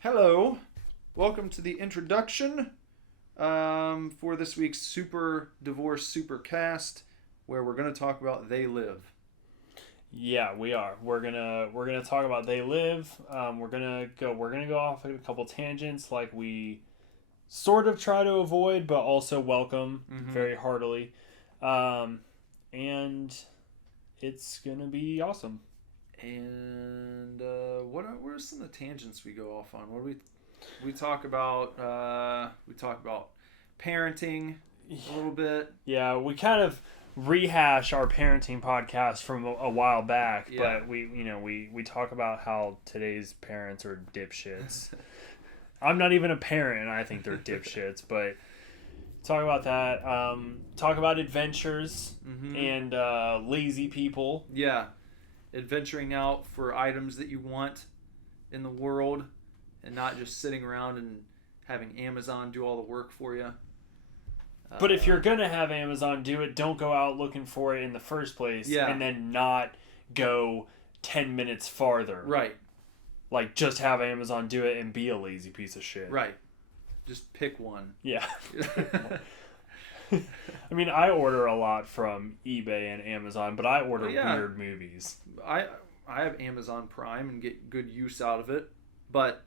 Hello, welcome to the introduction for this week's Super Divorce Supercast, where we're going to talk about They Live. Yeah, we are. We're gonna talk about They Live. We're gonna go off a couple tangents like we sort of try to avoid, but also welcome very heartily. And it's gonna be awesome. And what are some of the tangents we go off on? What do we talk about? We talk about parenting a little bit. Yeah, we kind of rehash our parenting podcast from a while back, Yeah. but we talk about how today's parents are dipshits. I'm not even a parent, and I think they're dipshits, but talk about that. Talk about adventures and lazy people. Yeah. Adventuring out for items that you want in the world and not just sitting around and having Amazon do all the work for you. But if you're going to have Amazon do it, don't go out looking for it in the first place and then not go 10 minutes farther. Right. Like, just have Amazon do it and be a lazy piece of shit. Right. Just pick one. Yeah. I mean, I order a lot from eBay and Amazon, but I order weird movies. I have Amazon Prime and get good use out of it, but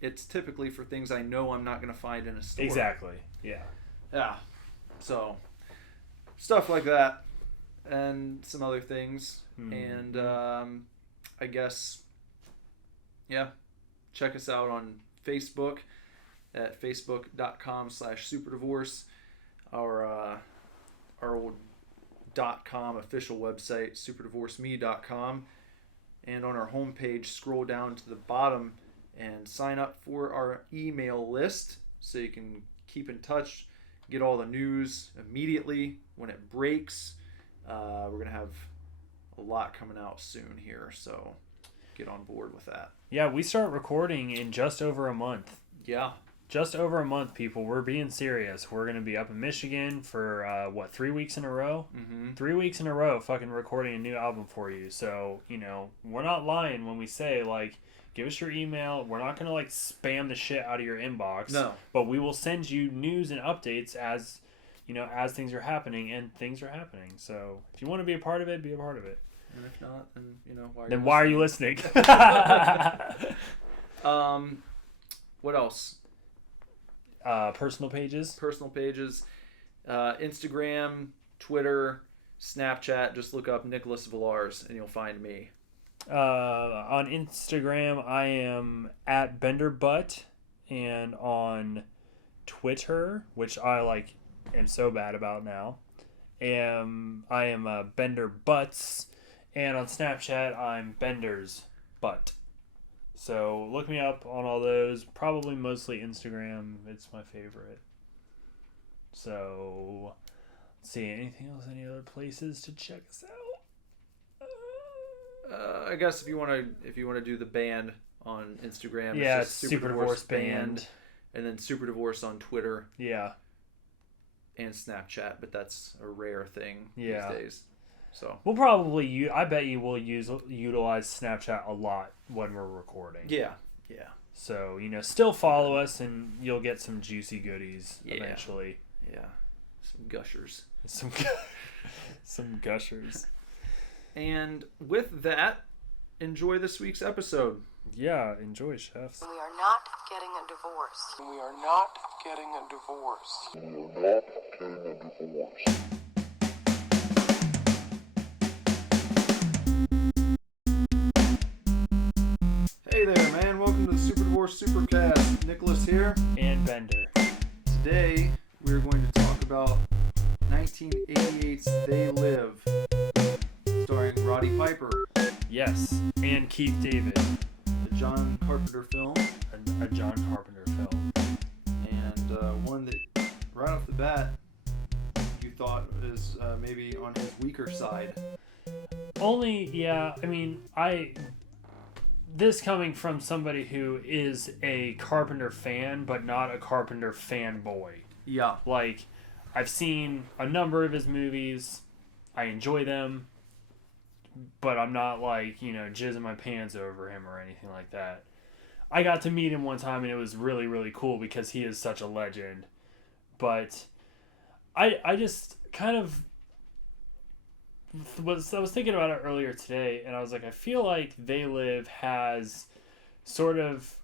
it's typically for things I know I'm not going to find in a store. Exactly. Yeah. Yeah. So, stuff like that and some other things. And I guess, check us out on Facebook at facebook.com/superdivorce. Our old .com official website, superdivorceme.com, and on our homepage, scroll down to the bottom and sign up for our email list so you can keep in touch, get all the news immediately when it breaks. We're going to have a lot coming out soon here, so get on board with that. Yeah, we start recording in just over a month. Yeah. Just over a month, people. We're being serious. We're going to be up in Michigan for, 3 weeks in a row? 3 weeks in a row fucking recording a new album for you. So, we're not lying when we say, give us your email. We're not going to, spam the shit out of your inbox. No. But we will send you news and updates as things are happening, and things are happening. So, if you want to be a part of it, be a part of it. And if not, then why are you listening? What else? Personal pages, Instagram, Twitter, Snapchat. Just look up Nicholas Villars and you'll find me. On Instagram, I am at BenderButt, and on Twitter, which I am so bad about now, I am BenderButts, and on Snapchat, I'm Bender's Butt. So look me up on all those. Probably mostly Instagram. It's my favorite. So let's see. Anything else? Any other places to check us out? I guess if you want to do the band on Instagram, it's Super Divorce Band, and then Super Divorce on Twitter. Yeah. And Snapchat, but that's a rare thing these days. So we'll probably I bet you will utilize Snapchat a lot when we're recording. Yeah. So still follow us, and you'll get some juicy goodies eventually. Yeah, some gushers. Some gushers. And with that, enjoy this week's episode. Yeah, enjoy, chefs. We are not getting a divorce. We are not getting a divorce. We are not getting a divorce. Hey there, man. Welcome to the Super Divorce Supercast. Nicholas here. And Bender. Today, we're going to talk about 1988's They Live, starring Roddy Piper. Yes, and Keith David. A John Carpenter film. A John Carpenter film. And one that, right off the bat, you thought is maybe on his weaker side. This coming from somebody who is a Carpenter fan, but not a Carpenter fanboy. Yeah. I've seen a number of his movies. I enjoy them. But I'm not jizzing my pants over him or anything like that. I got to meet him one time, and it was really, really cool because he is such a legend. But I just kind of I was thinking about it earlier today, and I was like, I feel like They Live has sort of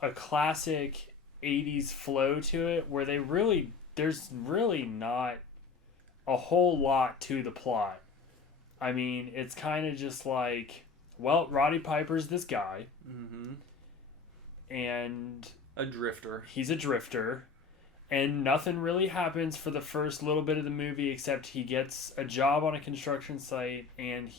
a classic 80s flow to it where there's really not a whole lot to the plot. I mean, it's kind of just like, well, Roddy Piper's this guy. Mm-hmm. And A drifter. he's a drifter. And nothing really happens for the first little bit of the movie except he gets a job on a construction site and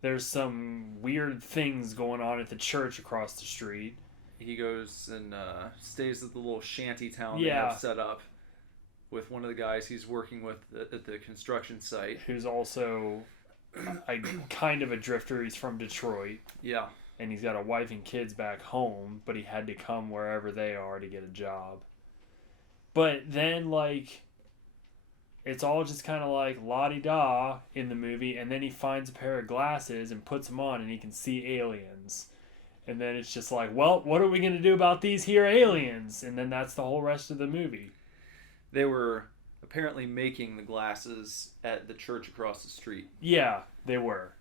there's some weird things going on at the church across the street. He goes and stays at the little shanty town they Yeah. have set up with one of the guys he's working with at the construction site. Who's also kind of a drifter. He's from Detroit. Yeah. And he's got a wife and kids back home, but he had to come wherever they are to get a job. But then, like, it's all just kind of like la-di-da in the movie, and then he finds a pair of glasses and puts them on, and he can see aliens. And then it's just like, well, what are we going to do about these here aliens? And then that's the whole rest of the movie. They were apparently making the glasses at the church across the street. Yeah, they were.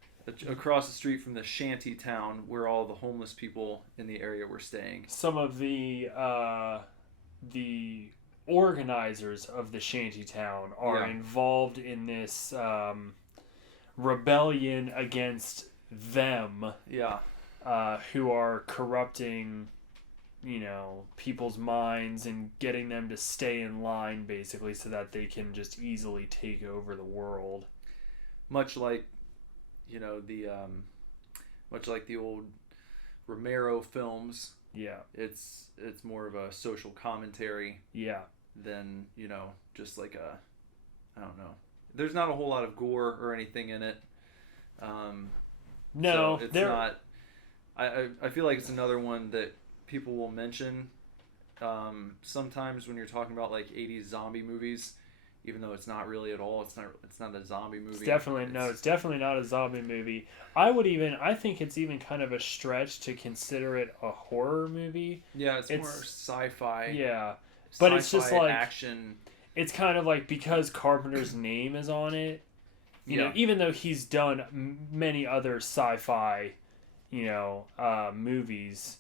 Across the street from the shanty town where all the homeless people in the area were staying. Some of the organizers of the shanty town are involved in this rebellion against them. Yeah. Who are corrupting, people's minds and getting them to stay in line, basically, so that they can just easily take over the world. Much like, much like the old Romero films. Yeah. It's more of a social commentary. Yeah. Than, just like I don't know. There's not a whole lot of gore or anything in it. No, so it's not. I feel like it's another one that people will mention sometimes when you're talking about like 80s zombie movies, even though it's not really at all. It's not a zombie movie. It's definitely not a zombie movie. I think it's even kind of a stretch to consider it a horror movie. Yeah, it's more sci-fi. Yeah. But it's just like action. It's kind of like because Carpenter's name is on it, even though he's done many other sci-fi, movies.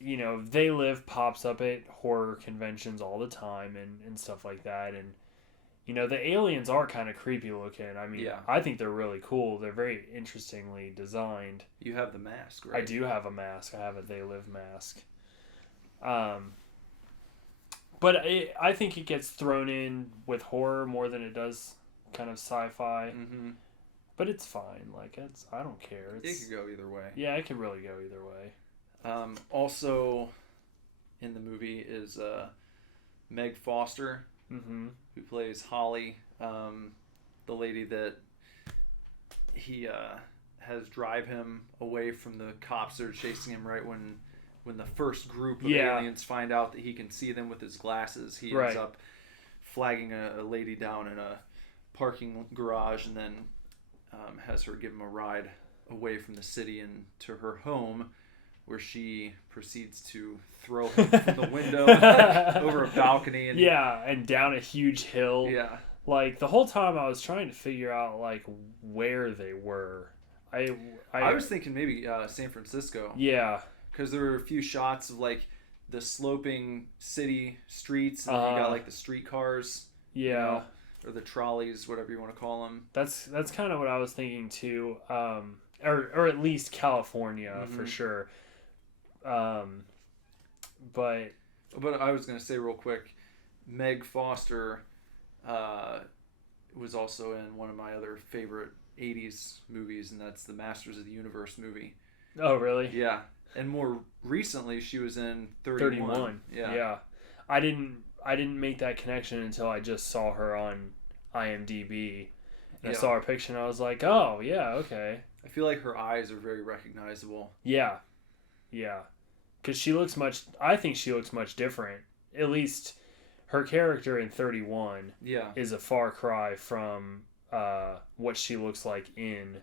They Live pops up at horror conventions all the time and stuff like that. And, the aliens are kind of creepy looking. I mean, I think they're really cool. They're very interestingly designed. You have the mask, right? I do have a mask. I have a They Live mask. But I think it gets thrown in with horror more than it does kind of sci-fi. Mm-hmm. But it's fine. Like, I don't care. It could go either way. Yeah, it could really go either way. Also in the movie is Meg Foster, mm-hmm. who plays Holly, the lady that he has drive him away from the cops that are chasing him right when the first group of aliens find out that he can see them with his glasses. He ends up flagging a lady down in a parking garage and then has her give him a ride away from the city and to her home, where she proceeds to throw him from the window over a balcony. And down a huge hill. Yeah. Like, the whole time I was trying to figure out, like, where they were. I was thinking maybe San Francisco. Yeah. Because there were a few shots of, like, the sloping city streets, and you got, like, the streetcars. Yeah. Or the trolleys, whatever you want to call them. That's kind of what I was thinking, too. Or at least California, for sure. But I was going to say real quick, Meg Foster was also in one of my other favorite 80s movies, and that's the Masters of the Universe movie. Oh, really? Yeah. And more recently, she was in 31. Yeah. I didn't make that connection until I just saw her on IMDb. And I saw her picture, and I was like, oh, yeah, okay. I feel like her eyes are very recognizable. Yeah. Yeah. Because I think she looks much different. At least her character in 31 is a far cry from what she looks like in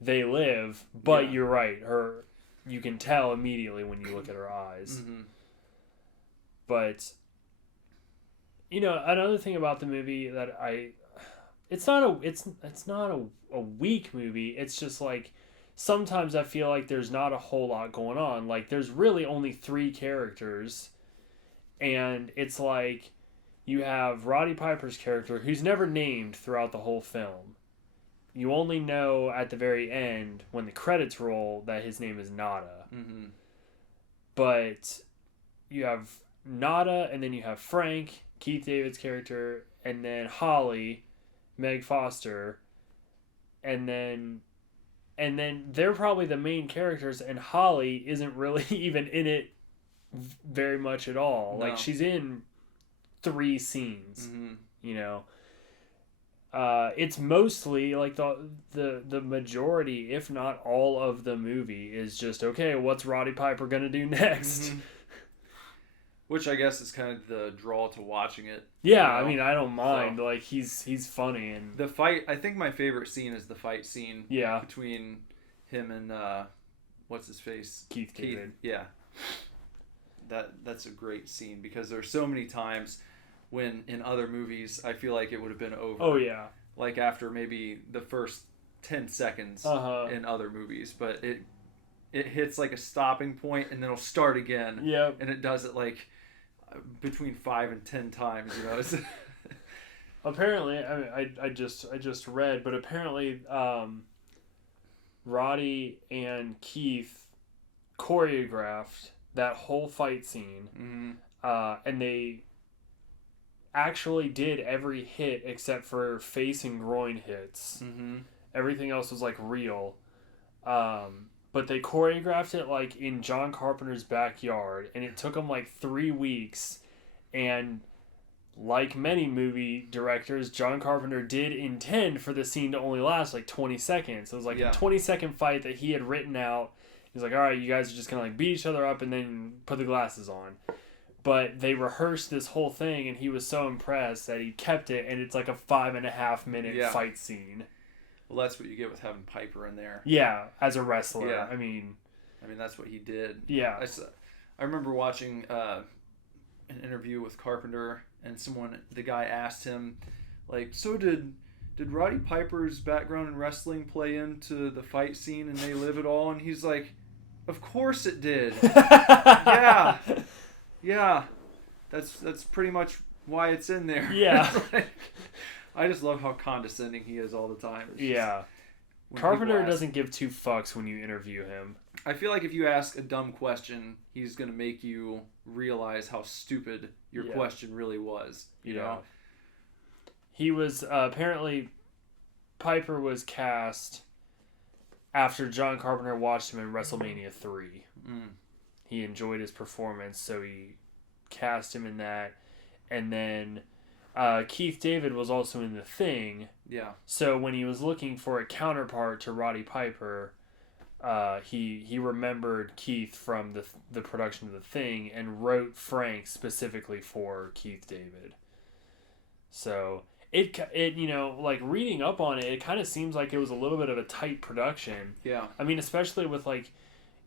They Live. But you're right. you can tell immediately when you look at her eyes. Mm-hmm. But, another thing about the movie that it's not a weak movie. It's just like sometimes I feel like there's not a whole lot going on. Like there's really only 3 characters, and it's like you have Roddy Piper's character who's never named throughout the whole film. You only know at the very end when the credits roll that his name is Nada. Mm-hmm. But you have Nada, and then you have Frank, Keith David's character, and then Holly, Meg Foster, and then they're probably the main characters, and Holly isn't really even in it very much at all. No. Like she's in 3 scenes, Mm-hmm. It's mostly like the majority, if not all of the movie is just, okay, what's Roddy Piper gonna do next? Mm-hmm. Which I guess is kind of the draw to watching it. Yeah, I mean, I don't mind. So, like he's funny, and the fight. I think my favorite scene is the fight scene. Yeah. Between him and what's his face? Keith David. Yeah. That's a great scene because there's so many times when in other movies I feel like it would have been over. Oh yeah. Like after maybe the first 10 seconds in other movies, but it hits like a stopping point and then it'll start again. Yep. And it does it like between 5 and 10 times, Apparently, I mean, I just read, but apparently, Roddy and Keith choreographed that whole fight scene, and they actually did every hit except for face and groin hits. Mm-hmm. Everything else was like real. But they choreographed it like in John Carpenter's backyard, and it took them like 3 weeks. And like many movie directors, John Carpenter did intend for the scene to only last like 20 seconds. It was like a 20-second fight that he had written out. He's like, all right, you guys are just going to like beat each other up and then put the glasses on. But they rehearsed this whole thing, and he was so impressed that he kept it, and it's like a 5.5-minute fight scene. Well, that's what you get with having Piper in there. Yeah, as a wrestler. Yeah. I mean, that's what he did. Yeah. I remember watching an interview with Carpenter, and the guy asked him, like, so did Roddy Piper's background in wrestling play into the fight scene and They Live at all? And he's like, of course it did. Yeah. That's pretty much why it's in there. Yeah. I just love how condescending he is all the time. Yeah. Carpenter doesn't give 2 fucks when you interview him. I feel like if you ask a dumb question, he's going to make you realize how stupid your question really was. You know? He was, apparently, Piper was cast after John Carpenter watched him in WrestleMania 3. He enjoyed his performance, so he cast him in that. And then Keith David was also in The Thing. Yeah. So when he was looking for a counterpart to Roddy Piper, he remembered Keith from the production of The Thing and wrote Frank specifically for Keith David. So it like reading up on it, it kind of seems like it was a little bit of a tight production. Yeah. I mean, especially with like,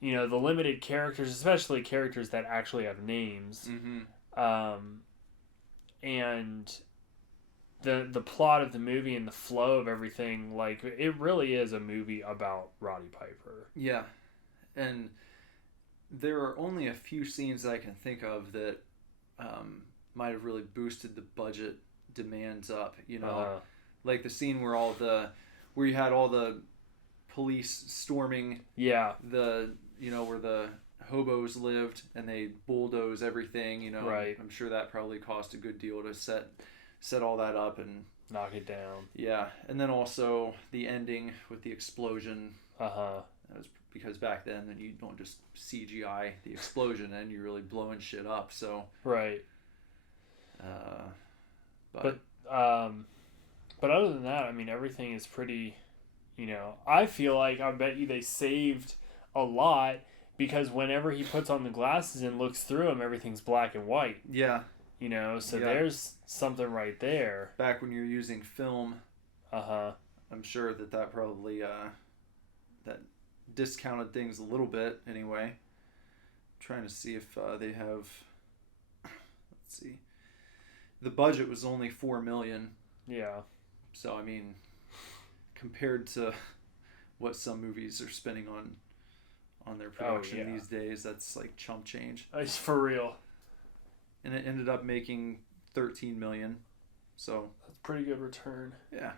the limited characters, especially characters that actually have names. And the plot of the movie and the flow of everything, like, it really is a movie about Roddy Piper. Yeah. And there are only a few scenes that I can think of that might have really boosted the budget demands up, like the scene where where you had all the police storming where the hobos lived and they bulldoze everything, Right. I'm sure that probably cost a good deal to set all that up and knock it down. Yeah. And then also the ending with the explosion. That was because back then you don't just CGI the explosion and you're really blowing shit up, so right. But other than that, I mean, everything is pretty, I feel like, I bet you they saved a lot because whenever he puts on the glasses and looks through them, everything's black and white. Yeah. So there's something right there. Back when you're using film, I'm sure that probably that discounted things a little bit anyway. Trying to see if they have. Let's see. The budget was only $4 million. Yeah. So I mean, compared to what some movies are spending on their production these days, that's like chump change. It's for real. And it ended up making $13 million. So that's a pretty good return. Yeah.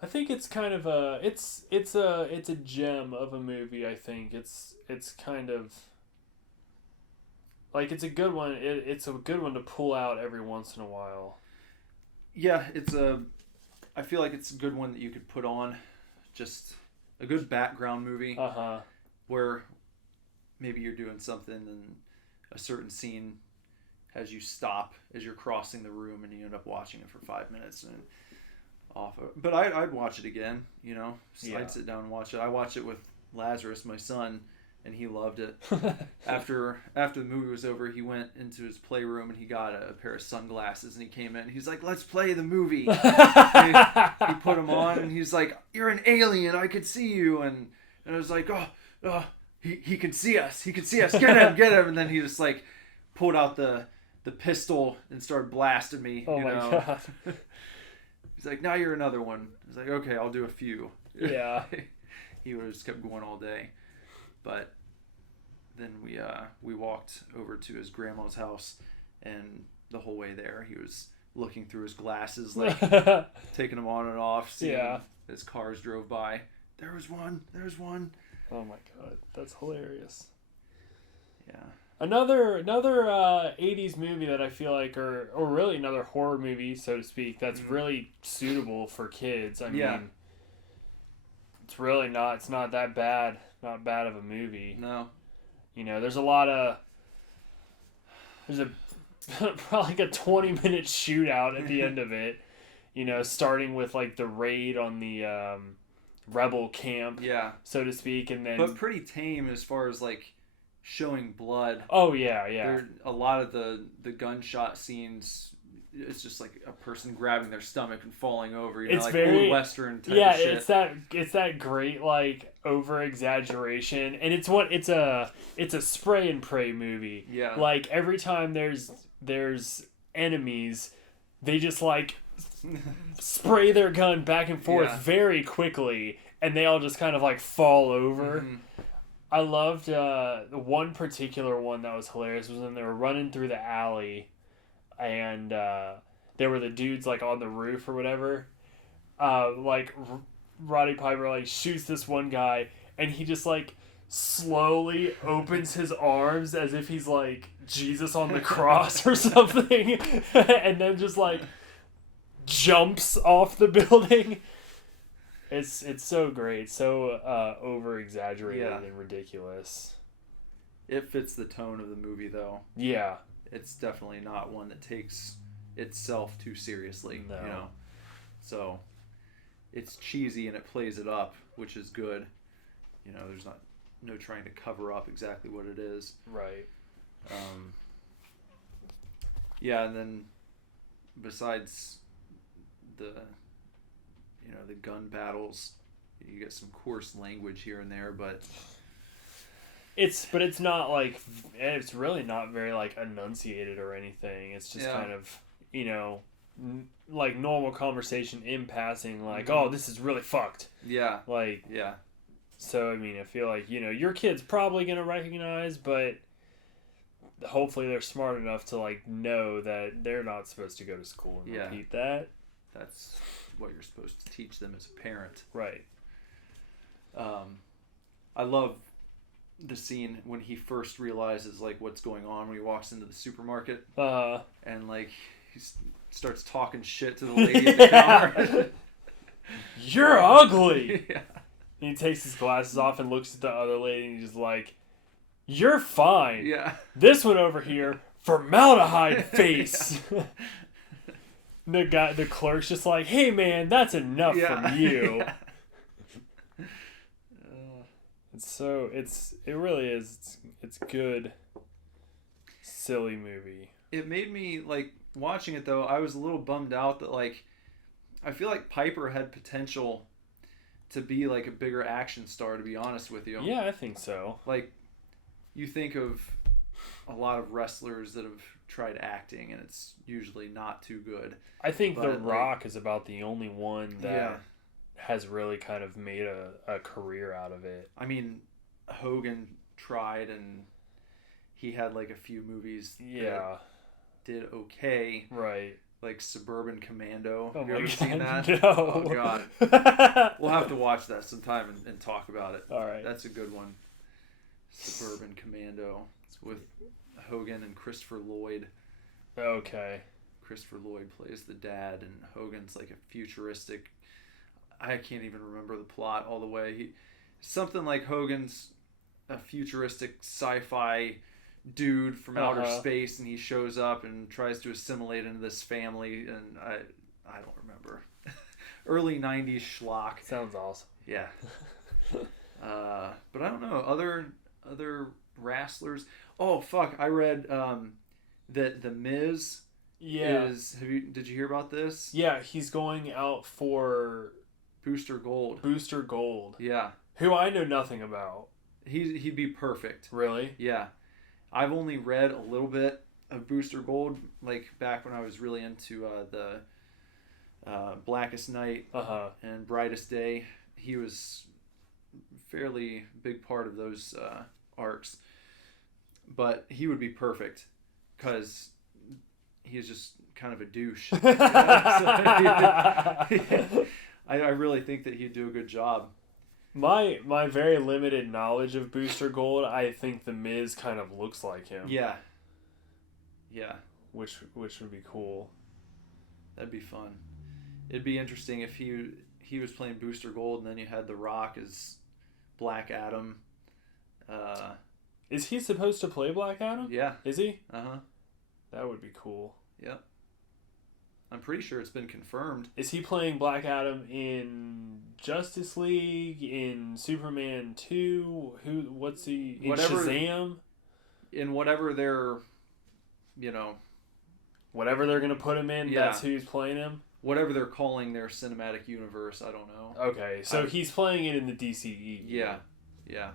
I think it's kind of it's a gem of a movie. I think it's kind of like it's a good one. It's a good one to pull out every once in a while. Yeah, I feel like it's a good one that you could put on, just a good background movie. Where maybe you're doing something and a certain scene has you stop as you're crossing the room and you end up watching it for 5 minutes and but I'd watch it again, you know. Yeah. I'd sit down and watch it. I watched it with Lazarus, my son, and he loved it. After the movie was over, he went into his playroom and he got a pair of sunglasses and he came in and he's like, "Let's play the movie." He put them on and he's like, "You're an alien. I could see you." And I was like, "Oh, he can see us. He can see us. Get him." And then he just like pulled out the pistol and started blasting me. Oh my God. He's like, "Now you're another one." I was like, "Okay, I'll do a few." Yeah. He would have just kept going all day. But then we walked over to his grandma's house, and the whole way there he was looking through his glasses, like taking them on and off, seeing as cars drove by. There's one. Oh my God, that's hilarious. Yeah. Another 80s movie that I feel like, or really another horror movie, so to speak, that's really suitable for kids. I mean, it's not that bad. Not bad of a movie. No. You know, there's probably like a 20-minute shootout at the end of it. You know, starting with like the raid on the rebel camp, so to speak, and then. But pretty tame as far as like showing blood. Oh yeah. A lot of the gunshot scenes, it's just like a person grabbing their stomach and falling over. You know, like very old Western type of shit. it's that great like over exaggeration, and it's a spray and pray movie. Yeah. Like every time there's enemies, they just like spray their gun back and forth very quickly, and they all just kind of like fall over. Mm-hmm. I loved the one particular one that was hilarious was when they were running through the alley, and there were the dudes like on the roof or whatever. Like Roddy Piper like shoots this one guy, and he just like slowly opens his arms as if he's like Jesus on the cross or something, and then just like jumps off the building. It's so great, so over exaggerated and ridiculous. It fits the tone of the movie though. Yeah. It's definitely not one that takes itself too seriously. No. You know. So it's cheesy and it plays it up, which is good. You know, there's no trying to cover up exactly what it is. Right. Yeah, and then besides the gun battles, you get some coarse language here and there, but it's not like, it's really not very like enunciated or anything. It's just kind of, you know, like normal conversation in passing, like, oh, this is really fucked. Yeah. Like, yeah. So, I mean, I feel like, you know, your kid's probably going to recognize, but hopefully they're smart enough to, like, know that they're not supposed to go to school and repeat that. That's what you're supposed to teach them as a parent. Right. I love the scene when he first realizes, like, what's going on when he walks into the supermarket. And, like, he starts talking shit to the lady at the counter. You're ugly! Yeah. And he takes his glasses off and looks at the other lady and he's just like, you're fine. Yeah. This one over here, formaldehyde face. The clerk's just like, hey man, that's enough from you. Yeah. It really is. It's good, silly movie. It made me, like, watching it though, I was a little bummed out that, like, I feel like Piper had potential to be like a bigger action star, to be honest with you. Yeah, I think so. Like, you think of a lot of wrestlers that have tried acting, and it's usually not too good. I think But, The like, Rock is about the only one that Yeah. has really kind of made a career out of it. I mean, Hogan tried, and he had like a few movies Yeah. that did okay, Right. like Suburban Commando. Oh Have you my ever God, seen that? no. Oh God. We'll have to watch that sometime and talk about it. All right. That's a good one. Suburban Commando. It's with Hogan and Christopher Lloyd. Okay. Christopher Lloyd plays the dad, and Hogan's like a futuristic. I can't even remember the plot all the way. Something like Hogan's a futuristic sci-fi dude from outer space, and he shows up and tries to assimilate into this family, and I don't remember. Early 90s schlock. Sounds awesome. Yeah. But I don't know. Other wrestlers. Oh fuck! I read that the Miz is. Did you hear about this? Yeah, he's going out for Booster Gold. Booster Gold. Yeah. Who I know nothing about. He'd be perfect. Really? Yeah. I've only read a little bit of Booster Gold, like back when I was really into the Blackest Night and Brightest Day. He was fairly big part of those arcs. But he would be perfect because he's just kind of a douche. I really think that he'd do a good job. My very limited knowledge of Booster Gold, I think the Miz kind of looks like him. Yeah. Yeah. Which would be cool. That'd be fun. It'd be interesting if he was playing Booster Gold, and then you had The Rock as Black Adam. Is he supposed to play Black Adam? Yeah. Is he? Uh-huh. That would be cool. Yep. I'm pretty sure it's been confirmed. Is he playing Black Adam in Justice League, in Superman 2? What's he in Shazam? In whatever they're whatever they're going to put him in, Yeah. that's who's playing him? Whatever they're calling their cinematic universe, I don't know. Okay, so he's playing it in the DCE. Yeah. Yeah.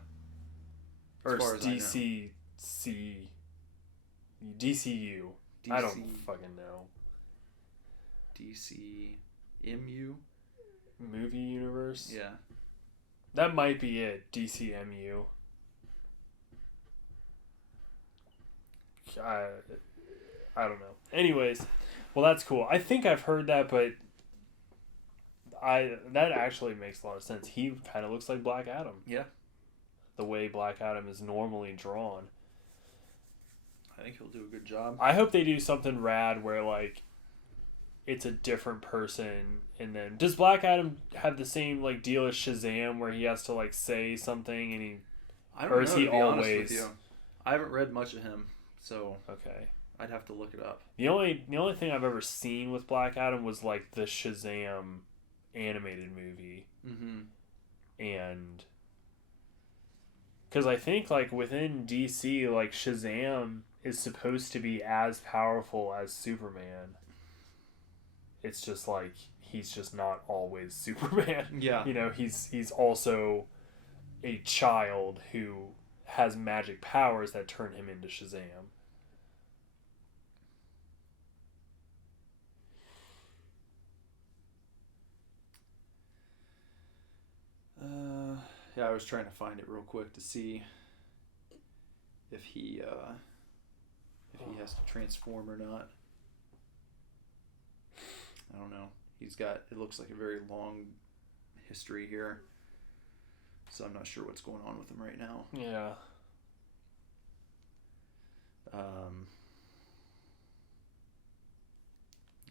Or as far as I know. DCU. I don't fucking know. DCMU? Movie universe? Yeah. That might be it. DCMU. I don't know. Anyways, well, that's cool. I think I've heard that, but that actually makes a lot of sense. He kind of looks like Black Adam. Yeah. The way Black Adam is normally drawn. I think he'll do a good job. I hope they do something rad where, like, it's a different person, and then does Black Adam have the same like deal as Shazam where he has to like say something, and he I don't or know, is he to be honest always with you. I haven't read much of him, so okay? I'd have to look it up. The only thing I've ever seen with Black Adam was like the Shazam animated movie, and because I think like within DC, like Shazam is supposed to be as powerful as Superman. It's just like he's just not always Superman. Yeah. You know, he's also a child who has magic powers that turn him into Shazam. Yeah, I was trying to find it real quick to see if he has to transform or not. I don't know. It looks like a very long history here. So I'm not sure what's going on with him right now. Yeah.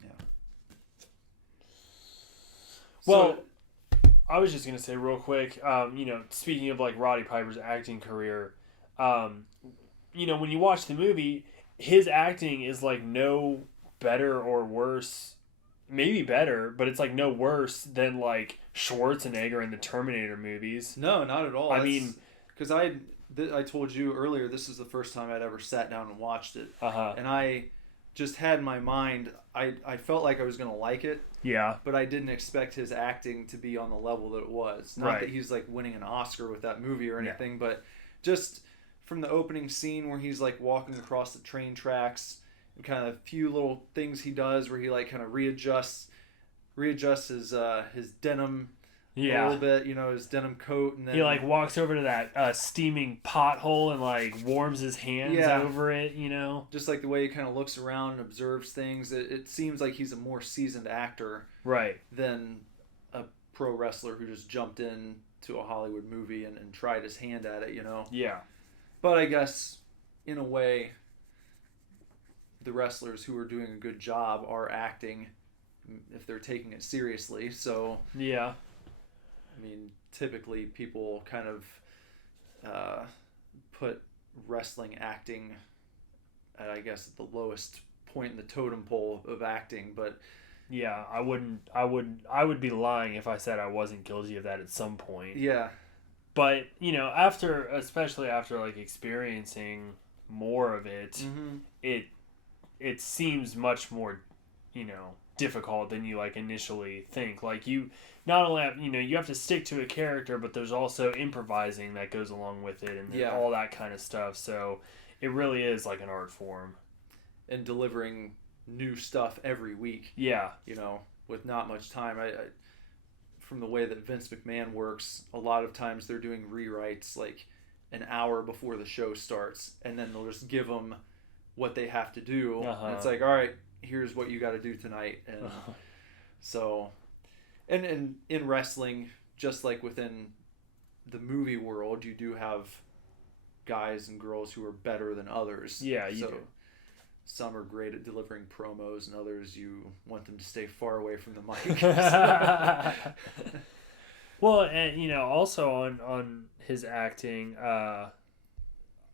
Yeah. Well, I was just going to say real quick, speaking of like Roddy Piper's acting career, when you watch the movie, his acting is like no better or worse, maybe better, but it's like no worse than like Schwarzenegger in the Terminator movies. No, not at all. I mean, because I told you earlier, this is the first time I'd ever sat down and watched it. Uh-huh. And I just had in my mind, I felt like I was going to like it. Yeah. But I didn't expect his acting to be on the level that it was. Not that he's like winning an Oscar with that movie or anything, but just from the opening scene where he's like walking across the train tracks and kind of a few little things he does where he like kind of readjusts his denim a little bit, his denim coat, and then he like walks over to that steaming pothole and like warms his hands over it, just like the way he kind of looks around and observes things. It seems like he's a more seasoned actor than a pro wrestler who just jumped in to a Hollywood movie and tried his hand at it, But I guess in a way the wrestlers who are doing a good job are acting if they're taking it seriously. So I mean, typically people kind of put wrestling acting at, I guess, at the lowest point in the totem pole of acting, but I would be lying if I said I wasn't guilty of that at some point. Yeah. But, especially after like experiencing more of it, it seems much more, difficult than you like initially think. Like you not only have, you have to stick to a character, but there's also improvising that goes along with it and all that kind of stuff. So it really is like an art form. And delivering new stuff every week. Yeah. With not much time. I from the way that Vince McMahon works, a lot of times they're doing rewrites like an hour before the show starts, and then they'll just give them what they have to do. And it's like, all right, here's what you got to do tonight. And so, and in wrestling, just like within the movie world, you do have guys and girls who are better than others. Yeah, you do. Some are great at delivering promos, and others you want them to stay far away from the mic. Well, and also on his acting, I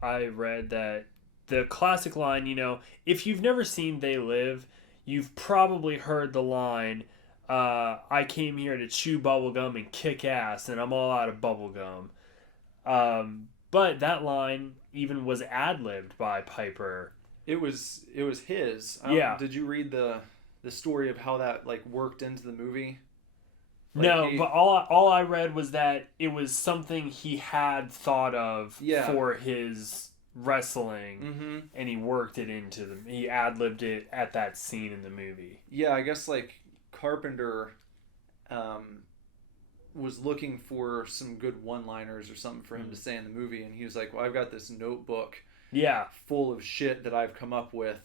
read that the classic line, if you've never seen They Live, you've probably heard the line, I came here to chew bubblegum and kick ass, and I'm all out of bubblegum. But that line even was ad-libbed by Piper. It was his. Did you read the story of how that like worked into the movie? Like no, but all I read was that it was something he had thought of for his wrestling, and he worked it into he ad-libbed it at that scene in the movie. Yeah, I guess like Carpenter was looking for some good one-liners or something for him to say in the movie, and he was like, well, I've got this notebook full of shit that I've come up with,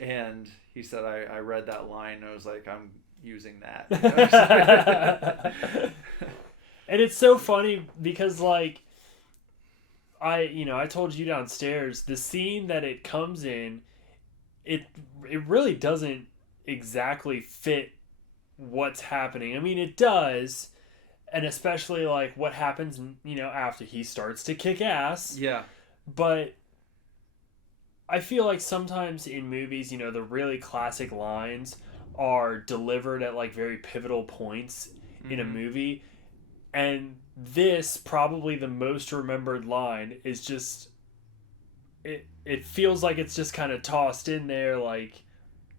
and he said I read that line and I was like, I'm using that. And it's so funny because like I told you downstairs, the scene that it comes in, it really doesn't exactly fit what's happening. I mean, it does, and especially like what happens after he starts to kick ass. Yeah. But I feel like sometimes in movies, the really classic lines are delivered at like very pivotal points in a movie. And this, probably the most remembered line, is just, it feels like it's just kind of tossed in there like...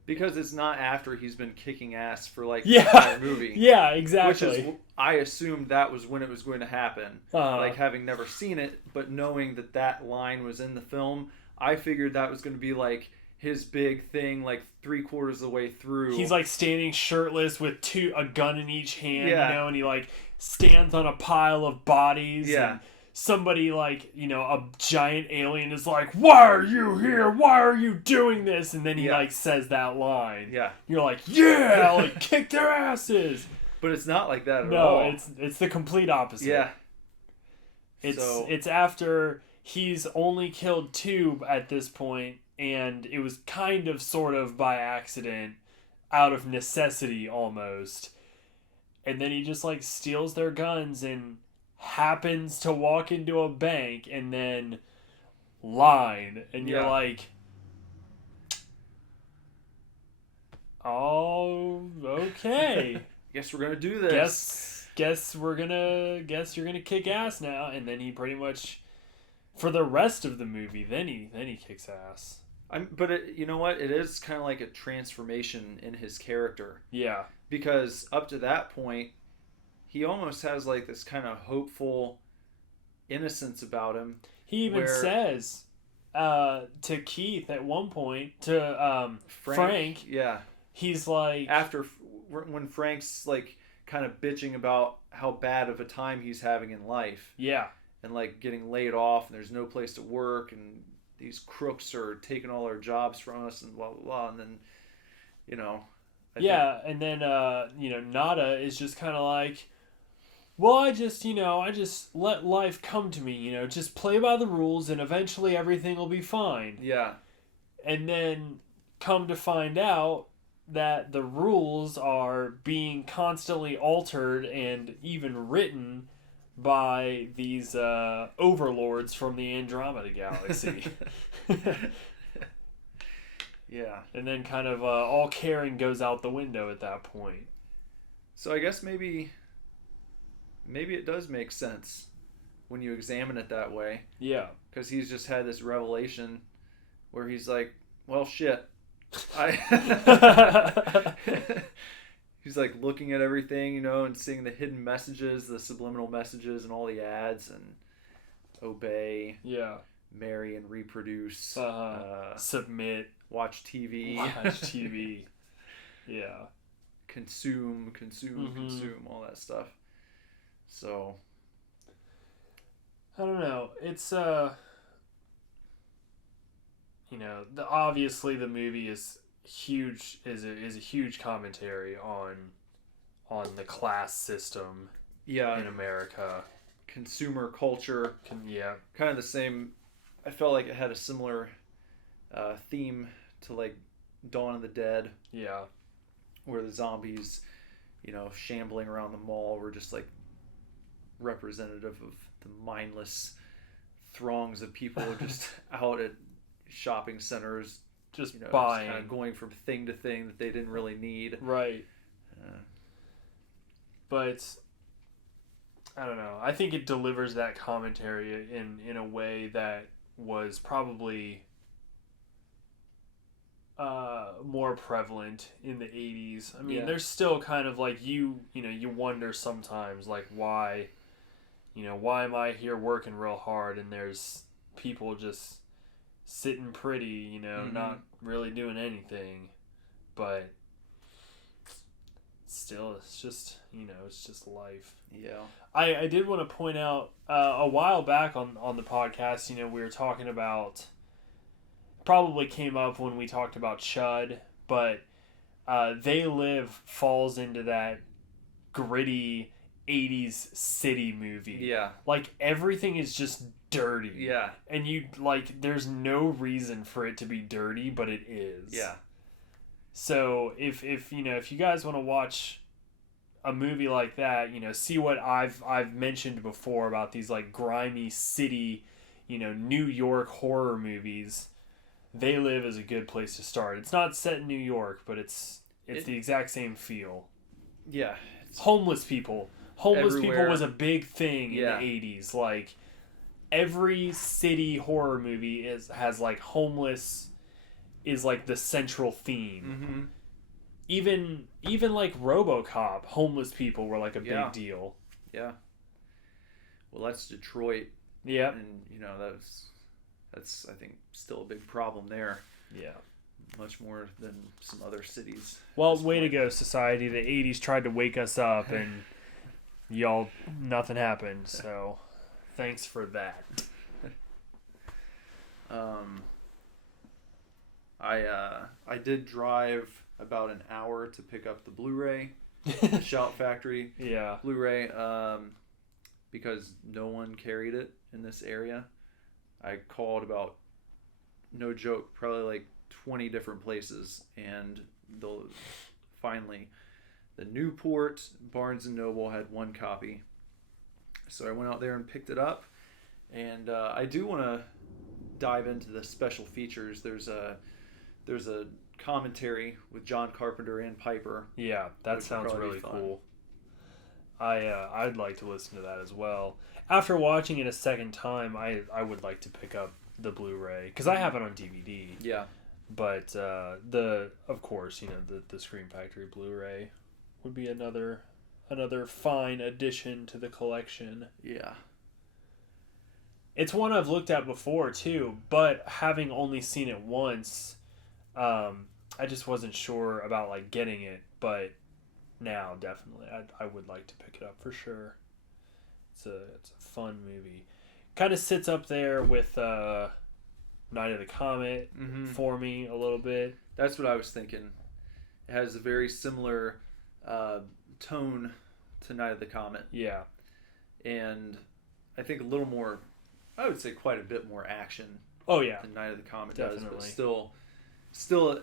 Because it's not after he's been kicking ass for like the entire movie. Yeah, exactly. Which is, I assumed that was when it was going to happen. Like having never seen it, but knowing that line was in the film, I figured that was going to be like his big thing, like 3/4 of the way through. He's like standing shirtless with a gun in each hand, and he like stands on a pile of bodies. Yeah. And somebody like, a giant alien is like, why are you here? Why are you doing this? And then he like says that line. Yeah. You're like, yeah, like kick their asses. But it's not like that at all. No, it's the complete opposite. Yeah. It's after he's only killed 2 at this point, and it was kind of sort of by accident, out of necessity almost. And then he just like steals their guns and happens to walk into a bank and then line, and you're like, oh, okay. Guess we're gonna do this. Guess you're gonna kick ass now. And then he pretty much, for the rest of the movie, then he kicks ass. But you know what? It is kind of like a transformation in his character. Yeah. because up to that point, he almost has like this kind of hopeful innocence about him. He even says to Keith at one point, to Frank, yeah, he's like, when Frank's like kind of bitching about how bad of a time he's having in life, yeah, and like getting laid off and there's no place to work and these crooks are taking all our jobs from us and blah blah blah, and then and then Nada is just kind of like, well, I just let life come to me, just play by the rules and eventually everything will be fine. Yeah. And then come to find out that the rules are being constantly altered and even written by these overlords from the Andromeda Galaxy. Yeah. And then kind of all caring goes out the window at that point. So I guess maybe it does make sense when you examine it that way. Yeah. Because he's just had this revelation where he's like, well, shit. He's like looking at everything, and seeing the hidden messages, the subliminal messages and all the ads, and obey, marry and reproduce, submit, watch TV, yeah, consume, all that stuff. So I don't know. It's obviously the movie is huge, is a huge commentary on the class system in America, consumer culture. Kind of the same. I felt like it had a similar theme to like Dawn of the Dead. Yeah, where the zombies, shambling around the mall were just like representative of the mindless throngs of people just out at shopping centers, just buying, just kind of going from thing to thing that they didn't really need. Right. But I don't know. I think it delivers that commentary in a way that was probably more prevalent in the 80s. I mean, there's still kind of like you wonder sometimes like why am I here working real hard and there's people just sitting pretty, not really doing anything, but still it's just life. Yeah. I did want to point out a while back on the podcast, we were talking about, probably came up when we talked about Chud, but They Live falls into that gritty 80s city movie. Yeah. Like everything is just dirty. Yeah. And there's no reason for it to be dirty, but it is. Yeah. So if you guys want to watch a movie like that, see what I've mentioned before about these like grimy city, New York horror movies, They Live is a good place to start. It's not set in New York, but it's the exact same feel. Yeah. Homeless people. Homeless everywhere. people was a big thing in the 80s. Like every city horror movie has like homeless is like the central theme. Mm-hmm. Even like RoboCop, homeless people were like a big deal. Yeah. Well, that's Detroit. Yeah. And that's I think still a big problem there. Yeah. Much more than some other cities. Well, way to go, society. The 80s tried to wake us up and y'all, nothing happened. So thanks for that. I did drive about an hour to pick up the Blu-ray, Shout Factory Blu-ray, because no one carried it in this area. I called about, no joke, probably like 20 different places, and finally the Newport Barnes & Noble had one copy. So I went out there and picked it up, and I do want to dive into the special features. There's a commentary with John Carpenter and Piper. Yeah, that sounds really cool. I'd like to listen to that as well. After watching it a second time, I would like to pick up the Blu-ray because I have it on DVD. Yeah. But the Scream Factory Blu-ray would be another fine addition to the collection. Yeah. It's one I've looked at before too, but having only seen it once, I just wasn't sure about like getting it. But now, definitely, I would like to pick it up for sure. It's a fun movie. Kind of sits up there with Night of the Comet for me a little bit. That's what I was thinking. It has a very similar tone to Night of the Comet. Yeah. And I think a little more, I would say quite a bit more action. Oh, yeah. Than Night of the Comet Definitely. does. But still,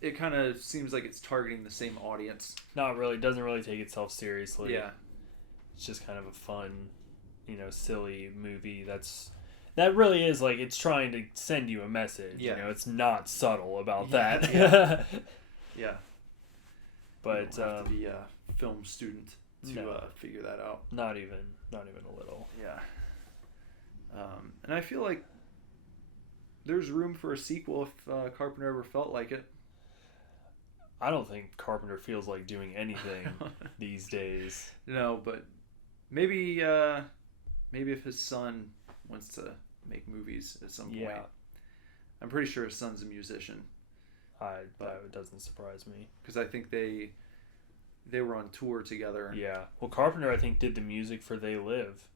it kind of seems like it's targeting the same audience. Not really. Doesn't really take itself seriously. Yeah. It's just kind of a fun, silly movie that really is like it's trying to send you a message. Yeah. It's not subtle about that. Yeah. Yeah. But you don't have to be a film student to figure that out. Not even a little. Yeah. And I feel like there's room for a sequel if Carpenter ever felt like it. I don't think Carpenter feels like doing anything these days. No, but maybe if his son wants to make movies at some point. I'm pretty sure his son's a musician. That doesn't surprise me. Because I think they were on tour together. Yeah. Well, Carpenter, I think, did the music for They Live.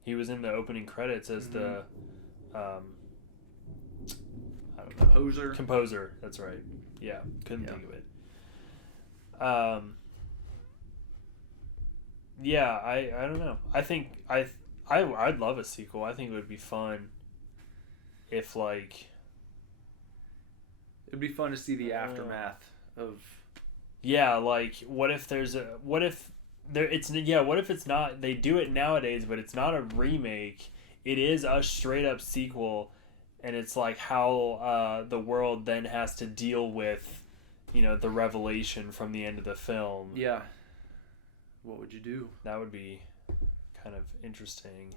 He was in the opening credits as the I don't know. Composer, that's right. Yeah, couldn't think of it. Yeah, I don't know. I think I'd love a sequel. I think it would be fun if it'd be fun to see the aftermath of. Yeah, like what if it's not, they do it nowadays, but it's not a remake. It is a straight up sequel, and it's like how the world then has to deal with, the revelation from the end of the film. Yeah. What would you do? That would be kind of interesting.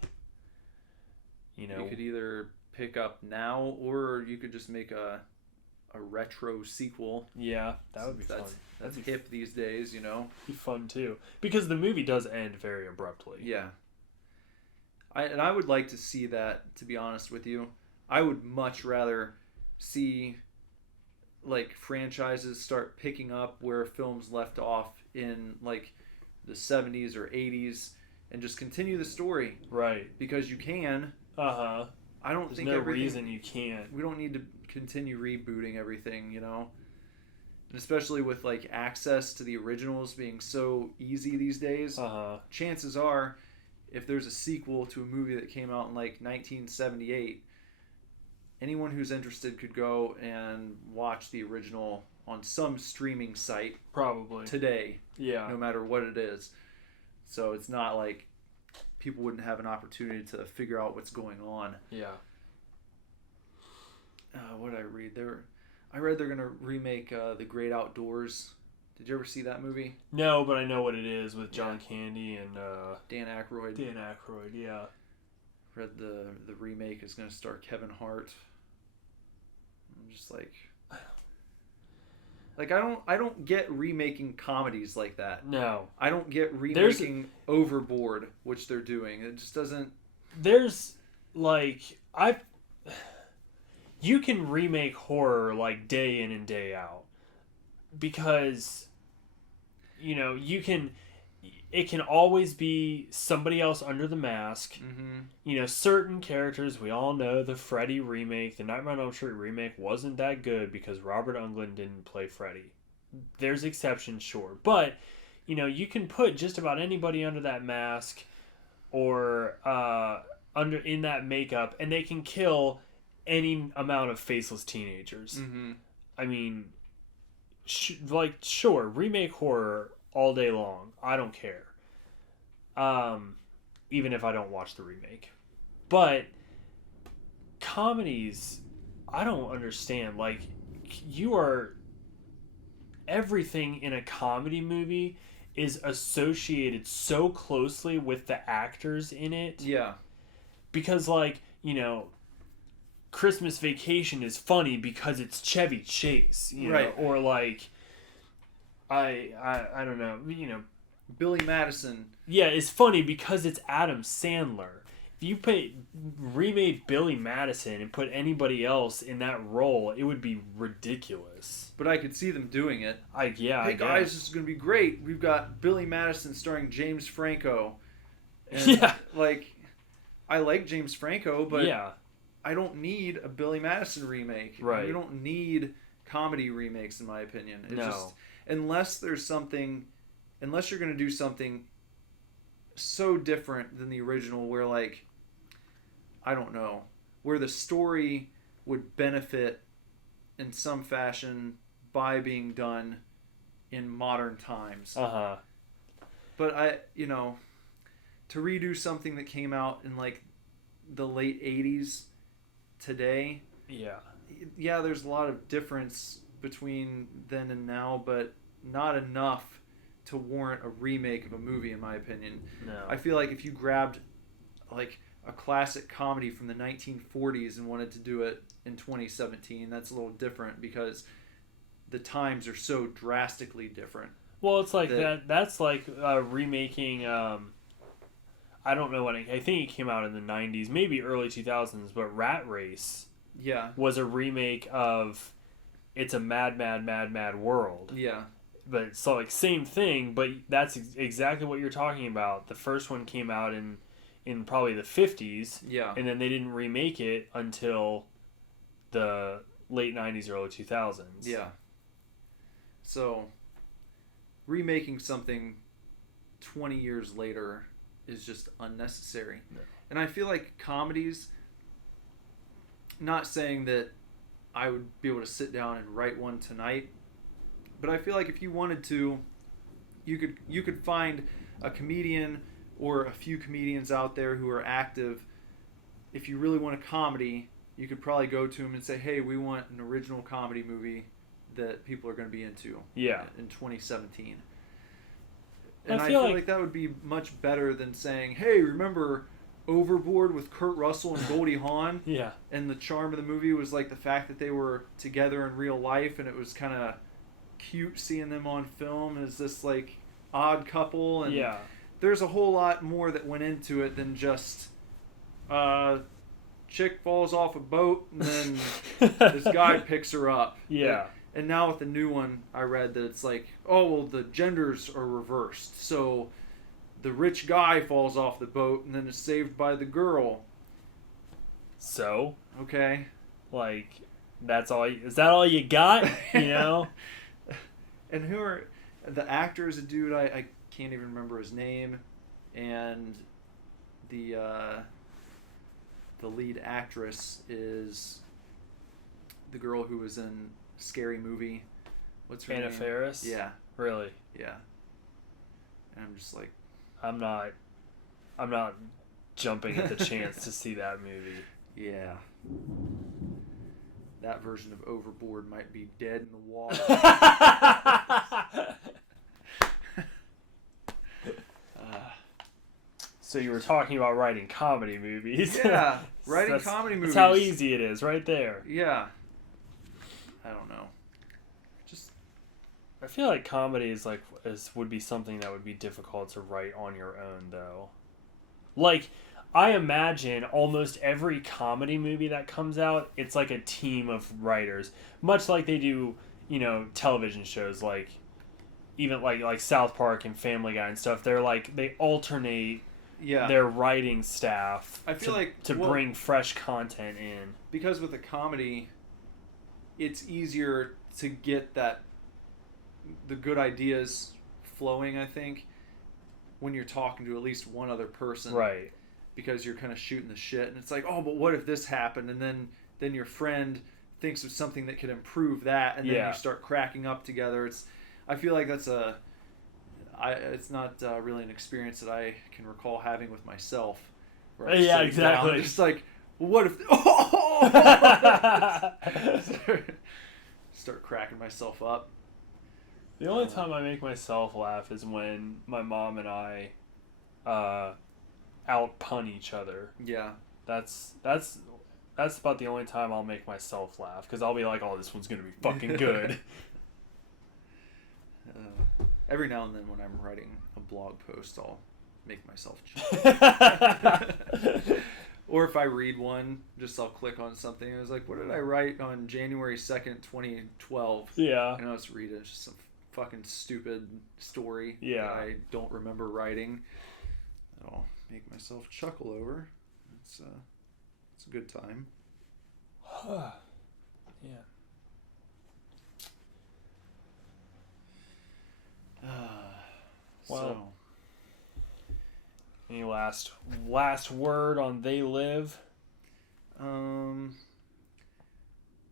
You could either pick up now, or you could just make a retro sequel. Yeah, that would be fun. That's hip these days, Be fun too, because the movie does end very abruptly. Yeah. I would like to see that, to be honest with you. I would much rather see franchises start picking up where films left off in the 70s or 80s and just continue the story. Right. Because you can. Uh-huh. I don't There's think no reason you can't. We don't need to continue rebooting everything, And especially with access to the originals being so easy these days. Uh-huh. Chances are, if there's a sequel to a movie that came out in 1978, anyone who's interested could go and watch the original on some streaming site. Probably. Today. Yeah. No matter what it is. So it's not like people wouldn't have an opportunity to figure out what's going on. Yeah. What did I read? I read they're going to remake The Great Outdoors. Did you ever see that movie? No, but I know what it is with John Candy and Dan Aykroyd. Yeah. Read the remake is going to star Kevin Hart. I'm just I don't get remaking comedies like that. No. I don't get remaking Overboard, which they're doing. It just doesn't. There's you can remake horror day in and day out, because it can always be somebody else under the mask. Mm-hmm. Certain characters, we all know the Freddy remake, the Nightmare on Elm Street remake wasn't that good because Robert Englund didn't play Freddy. There's exceptions, sure, but you can put just about anybody under that mask or in that makeup, and they can kill any amount of faceless teenagers. Mm-hmm. I mean, sure, remake horror all day long. I don't care. Even if I don't watch the remake. But comedies, I don't understand. Everything in a comedy movie is associated so closely with the actors in it. Yeah. Because, Christmas Vacation is funny because it's Chevy Chase, right. Or I don't know. You know, Billy Madison. yeah, it's funny because it's Adam Sandler. If you remade Billy Madison and put anybody else in that role, it would be ridiculous. But I could see them doing it. Hey guys, guess. this is going to be great. We've got Billy Madison starring James Franco. And, Yeah. like, I like James Franco, but yeah, I don't need a Billy Madison remake. Right. We don't need comedy remakes, in my opinion. It's No. just, unless you're going to do something so different than the original, where, like, I don't know, where the story would benefit in some fashion by being done in modern times. But to redo something that came out in like the late 80s today, yeah, there's a lot of difference between then and now, but not enough to warrant a remake of a movie, in my opinion. No. I feel like if you grabbed like a classic comedy from the 1940s and wanted to do it in 2017, that's a little different because the times are so drastically different. Well, it's like that's like remaking. I don't know when I think it came out in the 90s, maybe early 2000s, but Rat Race was a remake of It's a Mad, Mad, Mad, Mad World. Yeah. But so like same thing, but that's exactly what you're talking about. The first one came out in probably the 50s. Yeah. And then they didn't remake it until the late 90s, early 2000s. Yeah. So, remaking something 20 years later is just unnecessary. No. And I feel like comedies, not saying that I would be able to sit down and write one tonight, but I feel like if you wanted to, you could find a comedian or a few comedians out there who are active. If you really want a comedy, you could probably go to them and say, hey, we want an original comedy movie that people are going to be into in 2017. And I feel like that would be much better than saying, hey, remember Overboard with Kurt Russell and Goldie Hawn? Yeah. And the charm of the movie was like the fact that they were together in real life, and it was kind of cute seeing them on film as this like odd couple. And there's a whole lot more that went into it than just chick falls off a boat and then this guy picks her up. Yeah. And now with the new one, I read that it's like, oh, well, the genders are reversed. So the rich guy falls off the boat and then is saved by the girl. So? Okay. Like, that's all. Is that all you got? You know? And who are the actors? A dude I can't even remember his name, and the lead actress is the girl who was in Scary Movie. What's her name? Anna Faris? Yeah. Really? Yeah. And I'm just like, I'm not jumping at the chance to see that movie. Yeah. That version of Overboard might be dead in the water. So you were talking about writing comedy movies. Yeah, writing comedy movies. That's how easy it is, right there. Yeah. I don't know. I feel like comedy would be something that would be difficult to write on your own, though. Like, I imagine almost every comedy movie that comes out, it's like a team of writers, much like they do, television shows, like even like South Park and Family Guy and stuff. They're like they alternate their writing staff. I feel to bring fresh content in, because with a comedy, it's easier to get the good ideas flowing, I think, when you're talking to at least one other person. Right. Because you're kind of shooting the shit, and it's like, oh, but what if this happened? And then your friend thinks of something that could improve that, and then you start cracking up together. I feel like that's it's not really an experience that I can recall having with myself. Yeah, exactly. It's like, well, what if? Start cracking myself up. The only time I make myself laugh is when my mom and I out pun each other. Yeah. That's about the only time I'll make myself laugh, because I'll be like, oh, this one's gonna be fucking good. Every now and then when I'm writing a blog post, I'll make myself chuckle. Or if I read one, just I'll click on something. I was like, what did I write on January 2nd, 2012? Yeah. And I'll just read it. It's just some fucking stupid story Yeah. that I don't remember writing. I'll make myself chuckle over. It's a good time. Yeah. Well, So, any last word on They Live?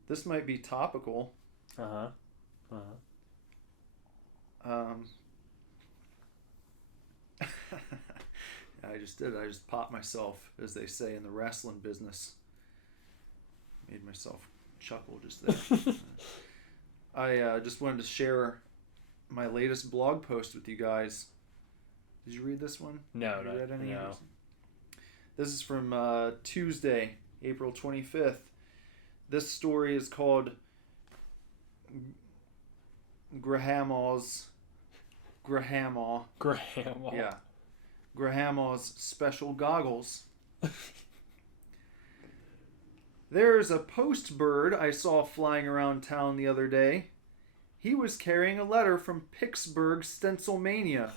this might be topical. I just did. I just popped myself, as they say in the wrestling business. Made myself chuckle just there. I just wanted to share my latest blog post with you guys. Did you read this one? No, Have you read any of no. this? This is from Tuesday, April 25th. This story is called Grahama's. Yeah. Grahama's Special Goggles. There's a post bird I saw flying around town the other day. He was carrying a letter from Pittsburgh, Stencilmania,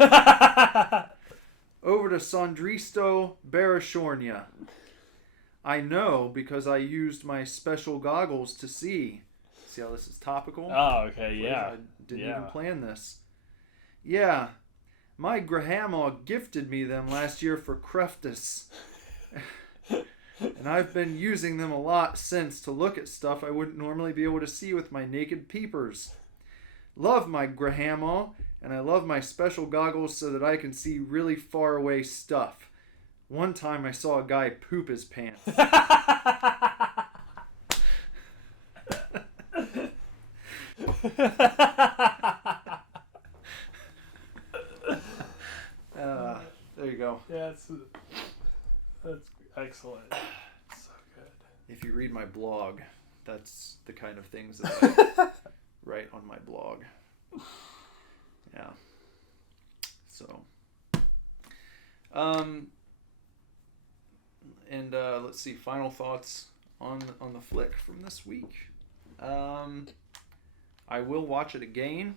over to Sandristo, Barashornia. I know because I used my special goggles to see. See how this is topical? Oh, okay, yeah. I didn't even plan this. Yeah, my grandma gifted me them last year for Creftus. And I've been using them a lot since to look at stuff I wouldn't normally be able to see with my naked peepers. Love my grandma, and I love my special goggles so that I can see really far away stuff. One time I saw a guy poop his pants. There you go. Yeah, that's excellent. So good. If you read my blog, that's the kind of things that I write on my blog. Yeah. So. And let's see. Final thoughts on the flick from this week. I will watch it again,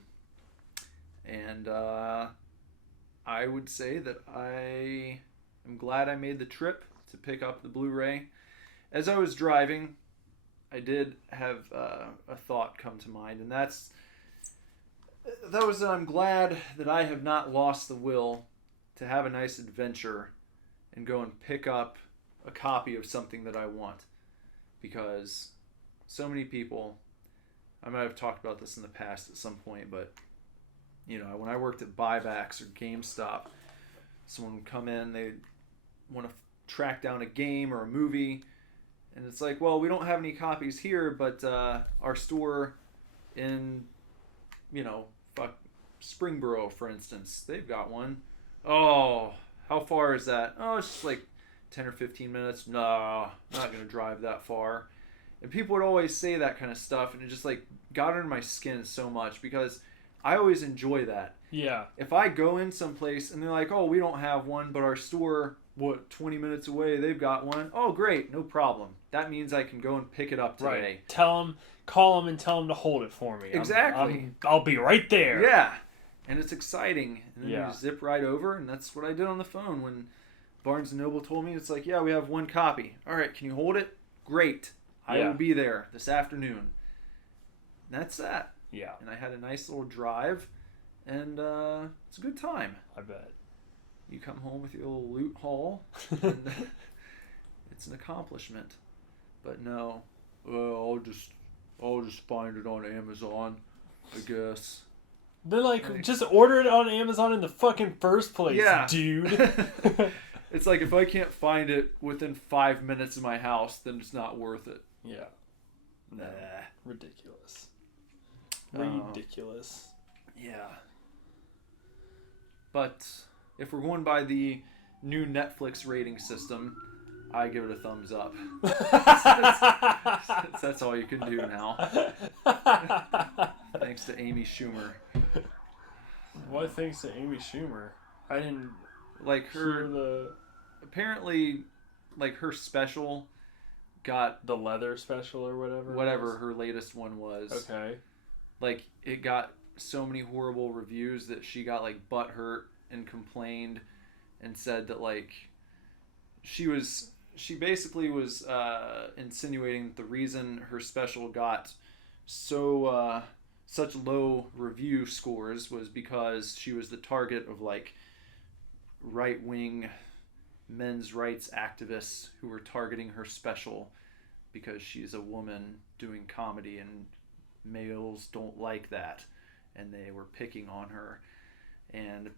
and I would say that I am glad I made the trip to pick up the Blu-ray. As I was driving, I did have a thought come to mind, and that was that I'm glad that I have not lost the will to have a nice adventure and go and pick up a copy of something that I want. Because so many people, I might have talked about this in the past at some point, but you know, when I worked at Buybacks or GameStop, someone would come in, they want to track down a game or a movie, and it's like, well, we don't have any copies here, but our store in, you know, Springboro, for instance, they've got one. Oh, how far is that? Oh, it's just like 10 or 15 minutes. No, I'm not going to drive that far. And people would always say that kind of stuff, and it just like got under my skin so much because I always enjoy that. Yeah. If I go in someplace and they're like, oh, we don't have one, but our store, 20 minutes away, they've got one. Oh, great, no problem. That means I can go and pick it up today. Right. Call them and tell them to hold it for me. Exactly. I'll be right there. Yeah. And it's exciting. And then Yeah. you zip right over, and that's what I did on the phone when Barnes & Noble told me. It's like, yeah, we have one copy. All right, can you hold it? Great. I will be there this afternoon. And that's that. Yeah. And I had a nice little drive, and it's a good time. I bet. You come home with your little loot haul, and it's an accomplishment. But no, I'll just find it on Amazon, I guess. Then just order it on Amazon in the fucking first place, dude. It's like if I can't find it within 5 minutes of my house, then it's not worth it. Yeah. Nah. Ridiculous. Ridiculous. Yeah. But if we're going by the new Netflix rating system, I give it a thumbs up. That's all you can do now. Thanks to Amy Schumer. What thanks to Amy Schumer? I didn't Like her, apparently, like her special got the leather special or whatever. whatever her latest one was. Okay. Like it got so many horrible reviews that she got like butthurt and complained and said that like she basically was insinuating that the reason her special got so such low review scores was because she was the target of like right-wing men's rights activists who were targeting her special because she's a woman doing comedy and males don't like that, and they were picking on her, and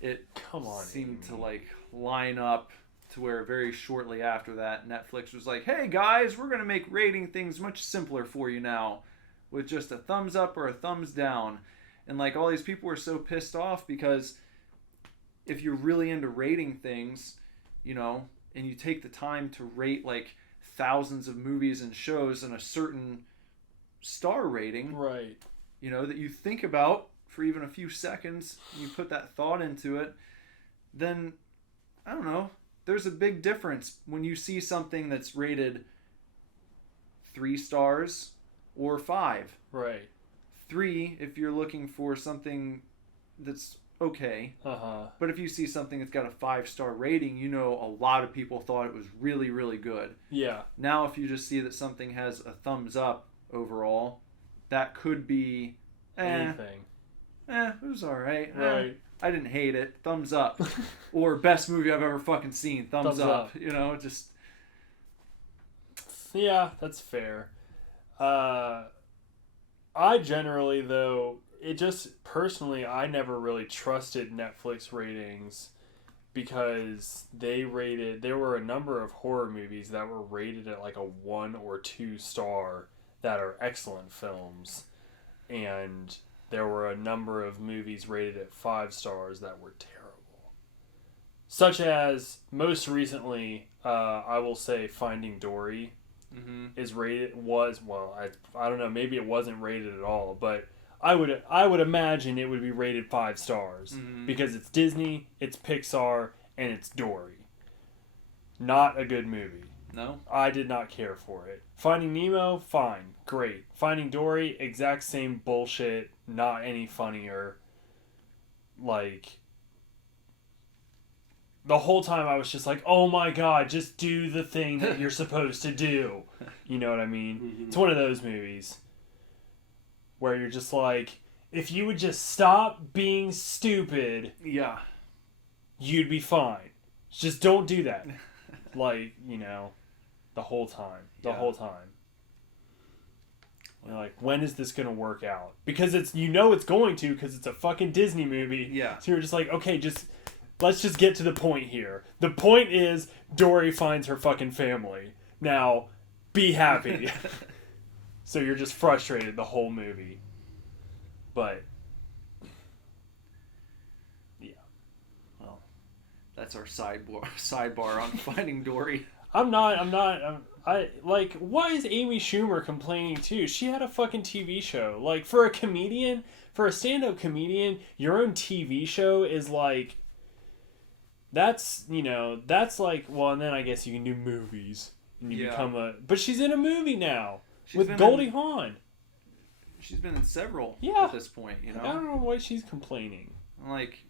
it seemed to like line up to where very shortly after that Netflix was like, hey guys, we're gonna make rating things much simpler for you now with just a thumbs up or a thumbs down. And like all these people were so pissed off because if you're really into rating things, you know, and you take the time to rate like thousands of movies and shows in a certain star rating, right, you know, that you think about for even a few seconds, and you put that thought into it, then I don't know, there's a big difference when you see something that's rated 3 stars or 5. right. 3 if you're looking for something that's okay. But if you see something that's got a 5-star rating, you know a lot of people thought it was really, really good. Yeah. Now if you just see that something has a thumbs up overall, that could be anything. It was alright. Right. I didn't hate it. Thumbs up. Or best movie I've ever fucking seen. Thumbs up. You know, just... Yeah, that's fair. I generally, though, it just, personally, I never really trusted Netflix ratings because there were a number of horror movies that were rated at like a 1 or 2 star that are excellent films. And there were a number of movies rated at 5 stars that were terrible. Such as, most recently, I will say Finding Dory is rated, I don't know, maybe it wasn't rated at all, but I would imagine it would be rated 5 stars because it's Disney, it's Pixar, and it's Dory. Not a good movie. No? I did not care for it. Finding Nemo, fine, great. Finding Dory, exact same bullshit, not any funnier. Like, the whole time I was just like, oh my god, just do the thing that you're supposed to do. You know what I mean? Mm-hmm. It's one of those movies where you're just like, if you would just stop being stupid, yeah, you'd be fine. Just don't do that. Like, you know, the whole time. You're like, when is this going to work out? Because it's going to, because it's a fucking Disney movie. Yeah. So you're just like, okay, let's just get to the point here. The point is Dory finds her fucking family. Now, be happy. So you're just frustrated the whole movie. But, yeah. Well, that's our sidebar on Finding Dory. Why is Amy Schumer complaining too? She had a fucking TV show. Like, for a stand-up comedian, your own TV show is like, that's like, well, and then I guess you can do movies. And you become but she's in a movie now. With Goldie Hawn. She's been in several at this point, you know? I don't know why she's complaining. Like,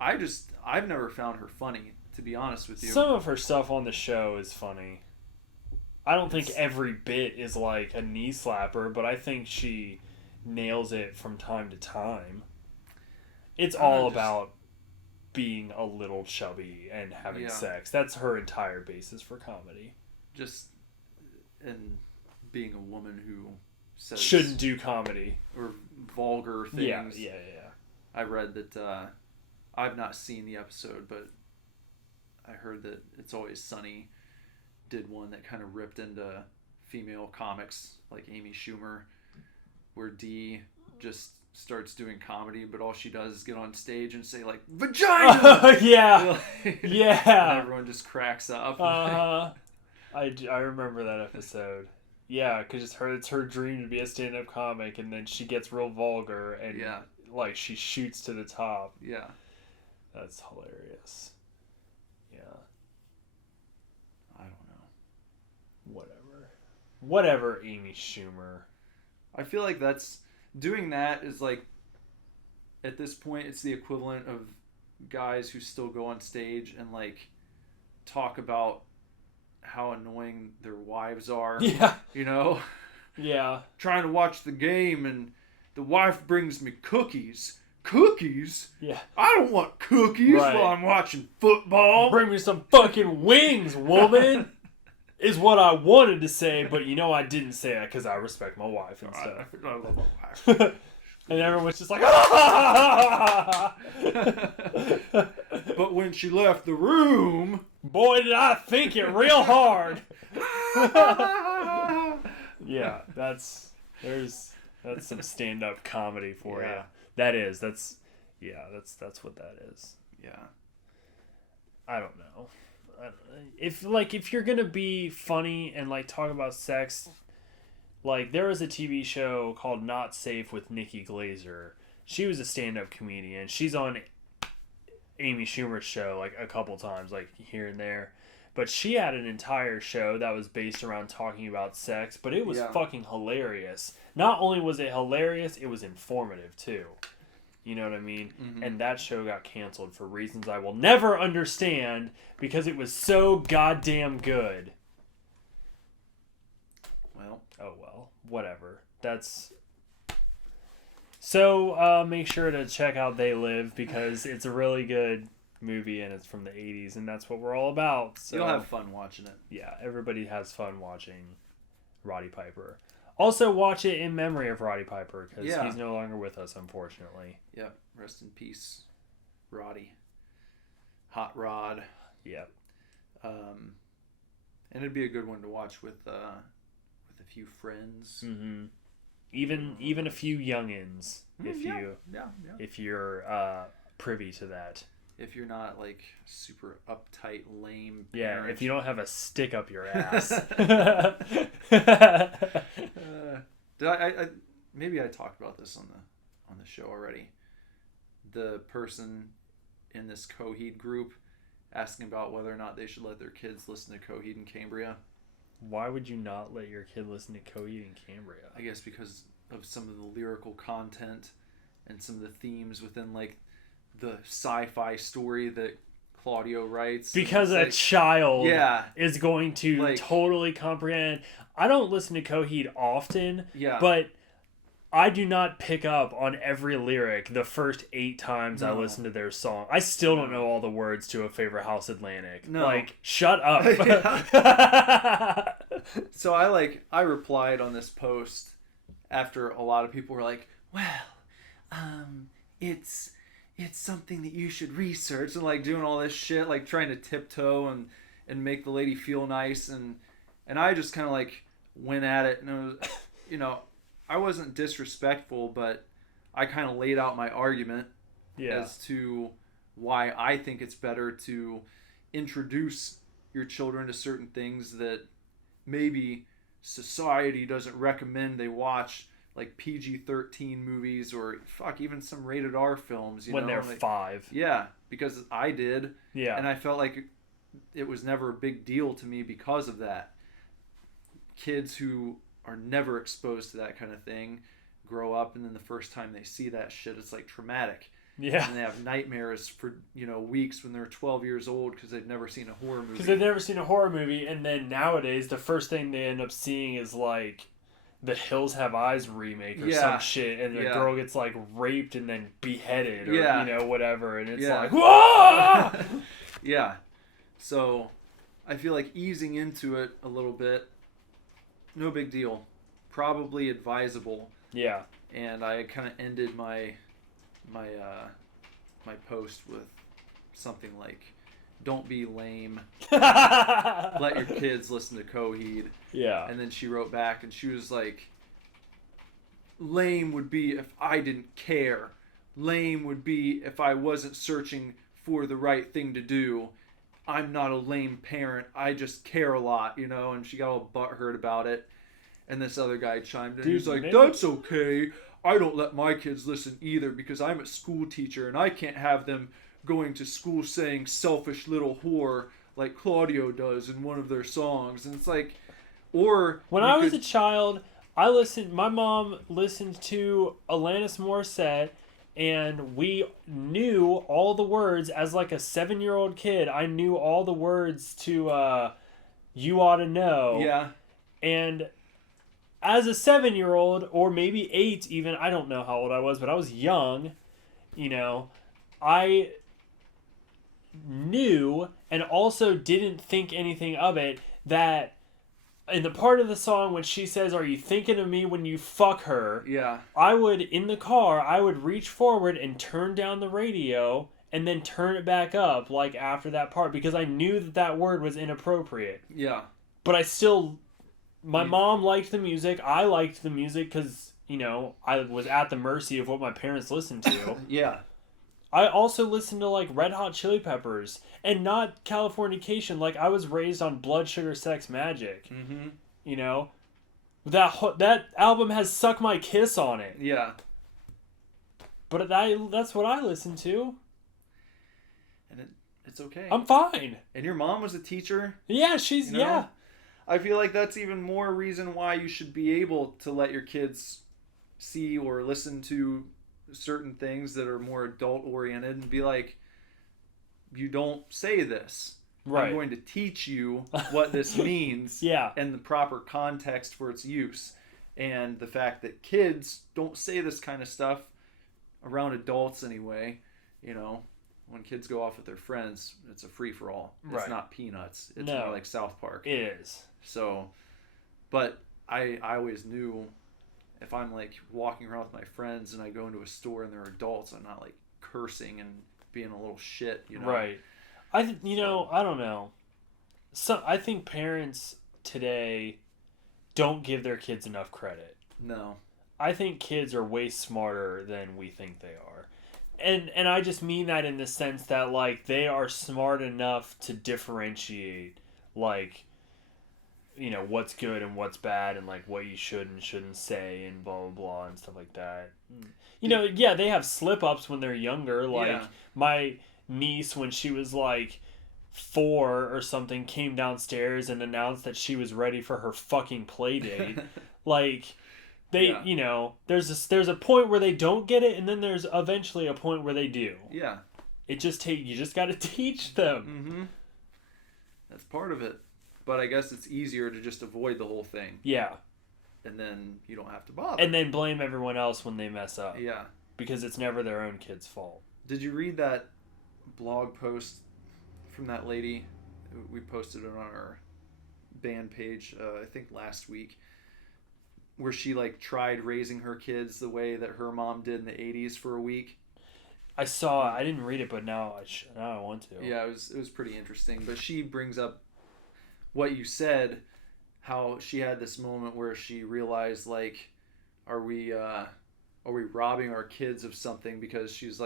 I've never found her funny, to be honest with you. Some of her stuff on the show is funny. I don't think every bit is like a knee slapper, but I think she nails it from time to time. It's all about being a little chubby and having sex. That's her entire basis for comedy. And being a woman who says... shouldn't do comedy. Or vulgar things. Yeah. I read that, I've not seen the episode, but I heard that It's Always Sunny did one that kind of ripped into female comics, like Amy Schumer, where Dee just starts doing comedy, but all she does is get on stage and say, like, vagina! Yeah! And everyone just cracks up. I remember that episode. Yeah, because it's her dream to be a stand-up comic, and then she gets real vulgar, and like she shoots to the top. Yeah. That's hilarious. Yeah. I don't know. Whatever, Amy Schumer. I feel like doing that is like, at this point, it's the equivalent of guys who still go on stage and like talk about how annoying their wives are. Yeah. You know? Yeah. Trying to watch the game and the wife brings me cookies. Cookies? Yeah. I don't want cookies while I'm watching football. Bring me some fucking wings, woman. Is what I wanted to say, but I didn't say it because I respect my wife and stuff. I love my wife. And everyone's just like, But when she left the room, boy, did I think it real hard. Yeah, that's some stand-up comedy for you. That's what that is. Yeah. I don't know. If you're gonna be funny and like talk about sex, like there was a TV show called Not Safe with Nikki Glazer. She was a stand-up comedian. She's on Amy Schumer's show like a couple times, like here and there. But she had an entire show that was based around talking about sex, but it was fucking hilarious. Not only was it hilarious, it was informative too. You know what I mean? Mm-hmm. And that show got canceled for reasons I will never understand because it was so goddamn good. Well. Oh well. Whatever. So make sure to check out They Live because it's a really good movie and it's from the 80s and that's what we're all about. So you'll have fun watching it. Yeah, everybody has fun watching Roddy Piper. Also, watch it in memory of Roddy Piper because he's no longer with us, unfortunately. Yep. Rest in peace, Roddy. Hot Rod. Yep. And it'd be a good one to watch with a few friends. Mm-hmm. Even a few youngins, if you're privy to that. If you're not like super uptight, lame parent. Yeah, if you don't have a stick up your ass. Did I maybe I talked about this on the show already. The person in this Coheed group asking about whether or not they should let their kids listen to Coheed and Cambria. Why would you not let your kid listen to Coheed and Cambria? I guess because of some of the lyrical content and some of the themes within like the sci-fi story that Claudio writes. Because a child is going to totally comprehend. I don't listen to Coheed often, but I do not pick up on every lyric the first 8 times I listen to their song. I still don't know all the words to A Favorite House Atlantic. No. Like, shut up. So I replied on this post after a lot of people were like, well, it's something that you should research, and like doing all this shit, like trying to tiptoe and make the lady feel nice, and I just kind of like went at it, and it was, I wasn't disrespectful, but I kind of laid out my argument as to why I think it's better to introduce your children to certain things that maybe society doesn't recommend they watch, like PG-13 movies or even some rated R films. When they're 5. Yeah, because I did. Yeah. And I felt like it was never a big deal to me because of that. Kids who are never exposed to that kind of thing grow up, and then the first time they see that shit, it's like traumatic. Yeah. And they have nightmares for, weeks when they're 12 years old because they've never seen a horror movie. Because they've never seen a horror movie, and then nowadays the first thing they end up seeing is like the Hills Have Eyes remake or some shit, and the girl gets like raped and then beheaded or whatever, and it's like, whoa! Yeah. So I feel like easing into it a little bit, no big deal. Probably advisable. Yeah. And I kind of ended my post with something like, "Don't be lame. Let your kids listen to Coheed." Yeah. And then she wrote back and she was like, "Lame would be if I didn't care. Lame would be if I wasn't searching for the right thing to do. I'm not a lame parent. I just care a lot," And she got all butthurt about it. And this other guy chimed in. He's like, "That's okay. I don't let my kids listen either because I'm a school teacher and I can't have them going to school saying selfish little whore like Claudio does in one of their songs. And it's like, or when I was a child, my mom listened to Alanis Morissette, and we knew all the words as like a 7-year-old kid. I knew all the words to You Ought to Know. Yeah. And as a 7-year-old, or maybe 8 even, I don't know how old I was, but I was young, I knew and also didn't think anything of it that in the part of the song when she says, "Are you thinking of me when you fuck her?" Yeah. In the car, I would reach forward and turn down the radio and then turn it back up like after that part because I knew that word was inappropriate. Yeah. But my mom liked the music. I liked the music because, I was at the mercy of what my parents listened to. Yeah. I also listened to like Red Hot Chili Peppers and not Californication. Like I was raised on Blood Sugar Sex Magic. Mm-hmm. That album has Suck My Kiss on it. Yeah. But that's what I listened to. And it's okay. I'm fine. And your mom was a teacher. Yeah, she's yeah. I feel like that's even more reason why you should be able to let your kids see or listen to certain things that are more adult oriented and be like, you don't say this. Right. I'm going to teach you what this means. Yeah. And the proper context for its use. And the fact that kids don't say this kind of stuff around adults anyway. When kids go off with their friends, it's a free-for-all. It's not Peanuts. It's more like South Park. It is. So, but I always knew if I'm like walking around with my friends and I go into a store and they're adults, I'm not like cursing and being a little shit, Right. I don't know. So I think parents today don't give their kids enough credit. No. I think kids are way smarter than we think they are. And I just mean that in the sense that like they are smart enough to differentiate like what's good and what's bad and like what you should and shouldn't say and blah blah blah and stuff like that. They have slip ups when they're younger. Like my niece when she was like 4 or something came downstairs and announced that she was ready for her fucking play date. Like there's a point where they don't get it and then there's eventually a point where they do. Yeah. You just got to teach them. Mm-hmm. That's part of it. But I guess it's easier to just avoid the whole thing. Yeah. And then you don't have to bother. And then blame everyone else when they mess up. Yeah. Because it's never their own kid's fault. Did you read that blog post from that lady? We posted it on our band page, I think last week, where she like tried raising her kids the way that her mom did in the 80s for a week. I didn't read it, but now I want to. Yeah, it was pretty interesting. But she brings up what you said, how she had this moment where she realized, like, are we robbing our kids of something? Because she's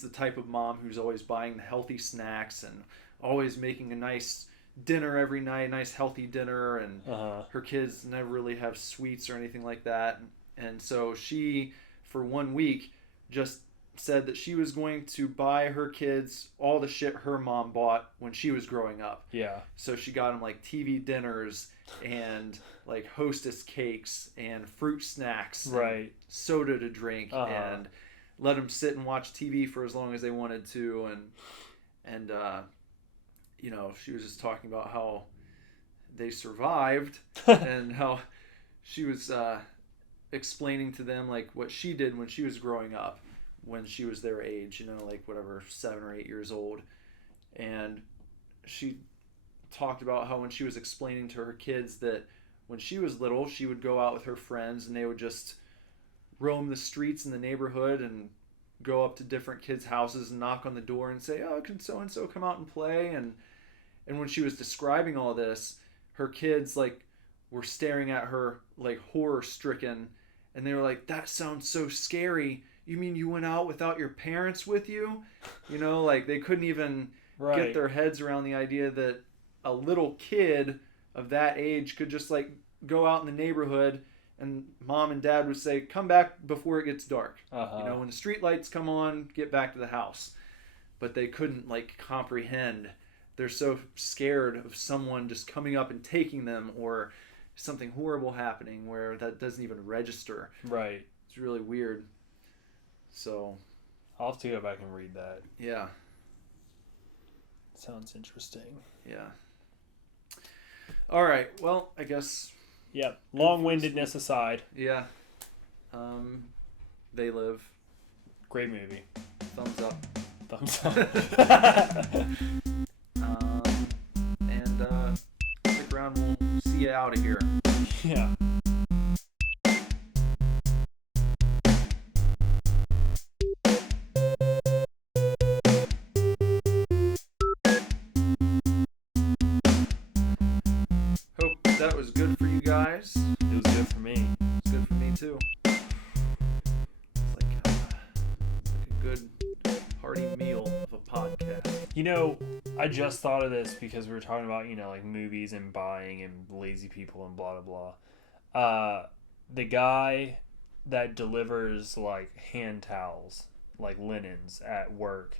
the type of mom who's always buying the healthy snacks and always making a nice dinner every night, nice healthy dinner, and her kids never really have sweets or anything like that. And so she, for 1 week, just said that she was going to buy her kids all the shit her mom bought when she was growing up. Yeah. So she got them like TV dinners and like Hostess cakes and fruit snacks, right? And soda to drink, and let them sit and watch TV for as long as they wanted to, and she was just talking about how they survived and how she was explaining to them like what she did when she was growing up, when she was their age, like whatever, 7 or 8 years old. And she talked about how when she was explaining to her kids that when she was little, she would go out with her friends and they would just roam the streets in the neighborhood and go up to different kids' houses and knock on the door and say, "Oh, can so-and-so come out and play?" And when she was describing all this, her kids like were staring at her like horror stricken, and they were like, "That sounds so scary. You mean you went out without your parents with you?" Like they couldn't even get their heads around the idea that a little kid of that age could just like go out in the neighborhood And Mom and Dad would say, come back before it gets dark. Uh-huh. You know, when the street lights come on, get back to the house. But they couldn't, like, comprehend. They're so scared of someone just coming up and taking them, or something horrible happening where that doesn't even register. Right. It's really weird. So, I'll have to go back and read that. yeah. Sounds interesting. Yeah. All right. Well, I guess. Yep. Long-windedness aside. Yeah. They Live. Great movie. Thumbs up. Thumbs up. And stick around. We'll see you out of here. Yeah. Hope that was good for you guys. It was good for me. It's good for me too. It's like a good hearty meal of a podcast. You know, I just thought of this because we were talking about, you know, like movies and buying and lazy people and blah, blah, blah. The guy that delivers, like, hand towels, like linens at work,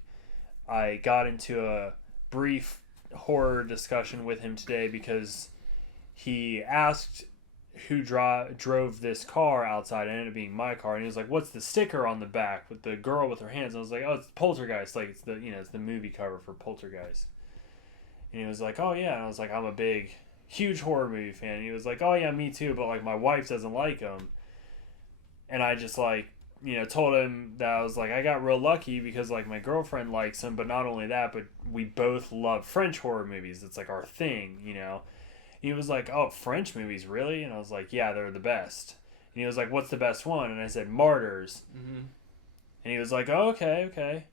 I got into a brief horror discussion with him today because he asked who drove this car outside. It ended up being my car, and he was like, what's the sticker on the back with the girl with her hands? And I was like, oh, it's Poltergeist. Like, it's the, you know, it's the movie cover for Poltergeist. And he was like, oh yeah. And I was like, I'm a big, huge horror movie fan. And he was like, oh yeah, me too, but like my wife doesn't like them. And I just, like, you know, told him that I was like, I got real lucky because, like, my girlfriend likes them, but not only that, but we both love French horror movies. It's like our thing, you know. He was like, oh, French movies, really? And I was like, yeah, they're the best. And he was like, what's the best one? And I said, Martyrs. Mm-hmm. And he was like, oh, okay.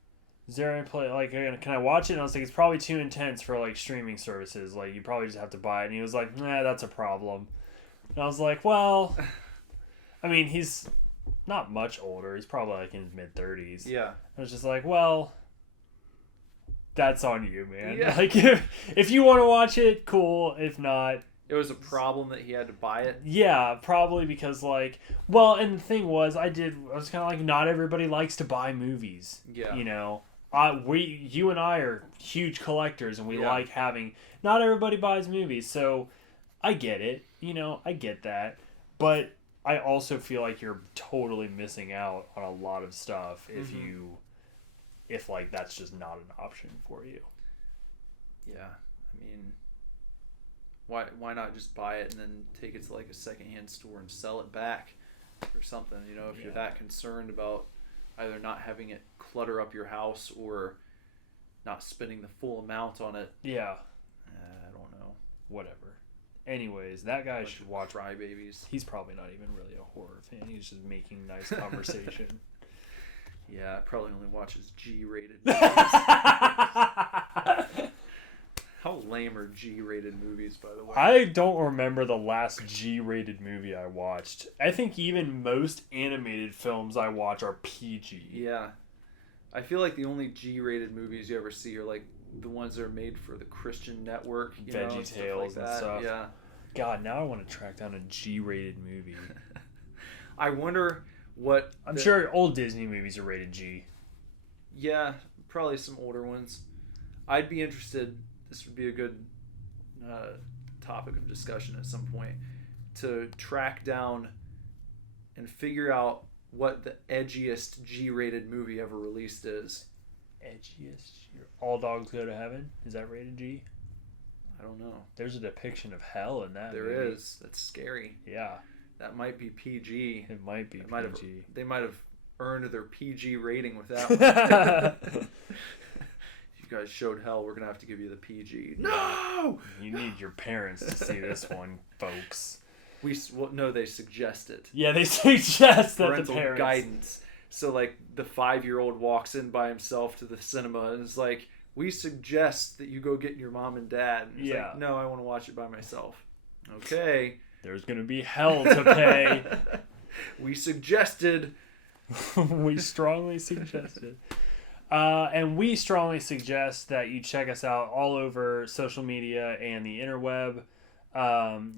Is there any play, like, can I watch it? And I was like, it's probably too intense for, like, streaming services. Like, you probably just have to buy it. And he was like, nah, that's a problem. And I was like, well, I mean, he's not much older. He's probably, like, in his mid-30s. Yeah. I was just like, well, that's on you, man. Yeah. Like, if you want to watch it, cool. If not, It was a problem that he had to buy it. yeah, probably because, like, well, and the thing was, I was kind of like, not everybody likes to buy movies. Yeah. You know, you and I are huge collectors, and we Yeah. like having. Not everybody buys movies, so I get it. You know, I get that, but I also feel like you're totally missing out on a lot of stuff if like that's just not an option for you. Yeah. I mean, why not just buy it and then take it to, like, a secondhand store and sell it back or something, you know, if you're that concerned about either not having it clutter up your house or not spending the full amount on it. Yeah. I don't know. Whatever. Anyways, that guy should watch. Crybabies. He's probably not even really a horror fan. He's just making nice conversation. Yeah, probably only watches G-rated I movies. How lame are G-rated movies, by the way? don't remember the last G-rated movie I watched. I think even most animated films I watch are PG. Yeah. I feel like the only G-rated movies you ever see are, like, the ones that are made for the Christian network. You know, Veggie stuff Tales like and that. stuff. Yeah. God, now I want to track down a G-rated movie. I wonder what... I'm sure old Disney movies are rated G. Yeah, probably some older ones. I'd be interested... This would be a good topic of discussion at some point, to track down and figure out what the edgiest G-rated movie ever released is. Edgiest? All Dogs Go to Heaven? Is that rated G? I don't know. There's a depiction of hell in that There movie. is. That's scary. Yeah. That might be PG. It might be PG. They might have earned their PG rating with that one. If you guys showed hell, we're going to have to give you the PG. No! You need your parents to see this one, folks. No, they suggest it. Yeah, they suggest that Parental the parents... guidance. So, like, the 5-year-old walks in by himself to the cinema and is like, we suggest that you go get your mom and dad. And he's like, no, I want to watch it by myself. Okay. There's going to be hell to pay. We suggested. We strongly suggested. And we strongly suggest that you check us out all over social media and the interweb.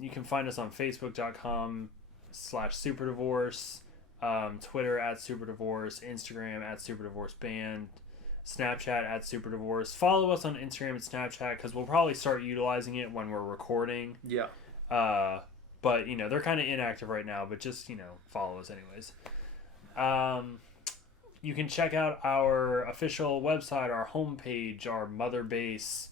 You can find us on Facebook.com @superdivorce, Twitter @superdivorce, Instagram @superdivorceband, Snapchat @superdivorce. Follow us on Instagram and Snapchat because we'll probably start utilizing it when we're recording. Yeah. But they're kind of inactive right now. But just follow us anyways. You can check out our official website, our homepage, our mother base,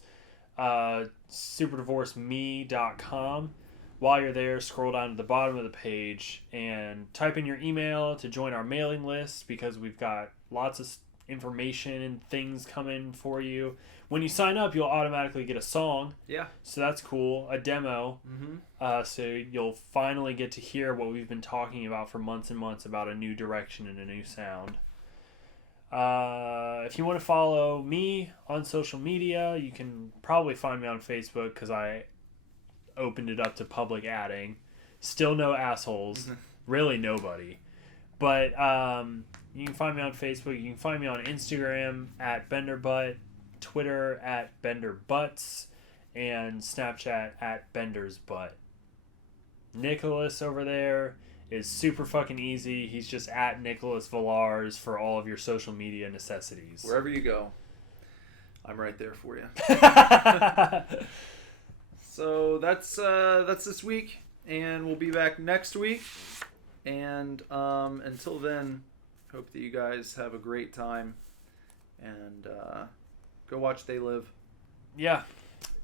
SUPERCAST.com. While you're there, scroll down to the bottom of the page and type in your email to join our mailing list because we've got lots of information and things coming for you. When you sign up, you'll automatically get a song. Yeah. So that's cool. A demo. Mm-hmm. So you'll finally get to hear what we've been talking about for months and months about a new direction and a new sound. If you want to follow me on social media, you can probably find me on Facebook because I opened it up to public adding. Still no assholes. Really nobody. But you can find me on Facebook. You can find me on Instagram @BenderButt, Twitter @BenderButts, and Snapchat @BendersButt. Nicholas over there is super fucking easy. He's just @Nicholas Villars for all of your social media necessities. Wherever you go, I'm right there for you. So that's this week, and we'll be back next week. And until then, hope that you guys have a great time, and go watch They Live. Yeah.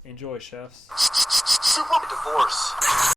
Enjoy, chefs. Super divorce.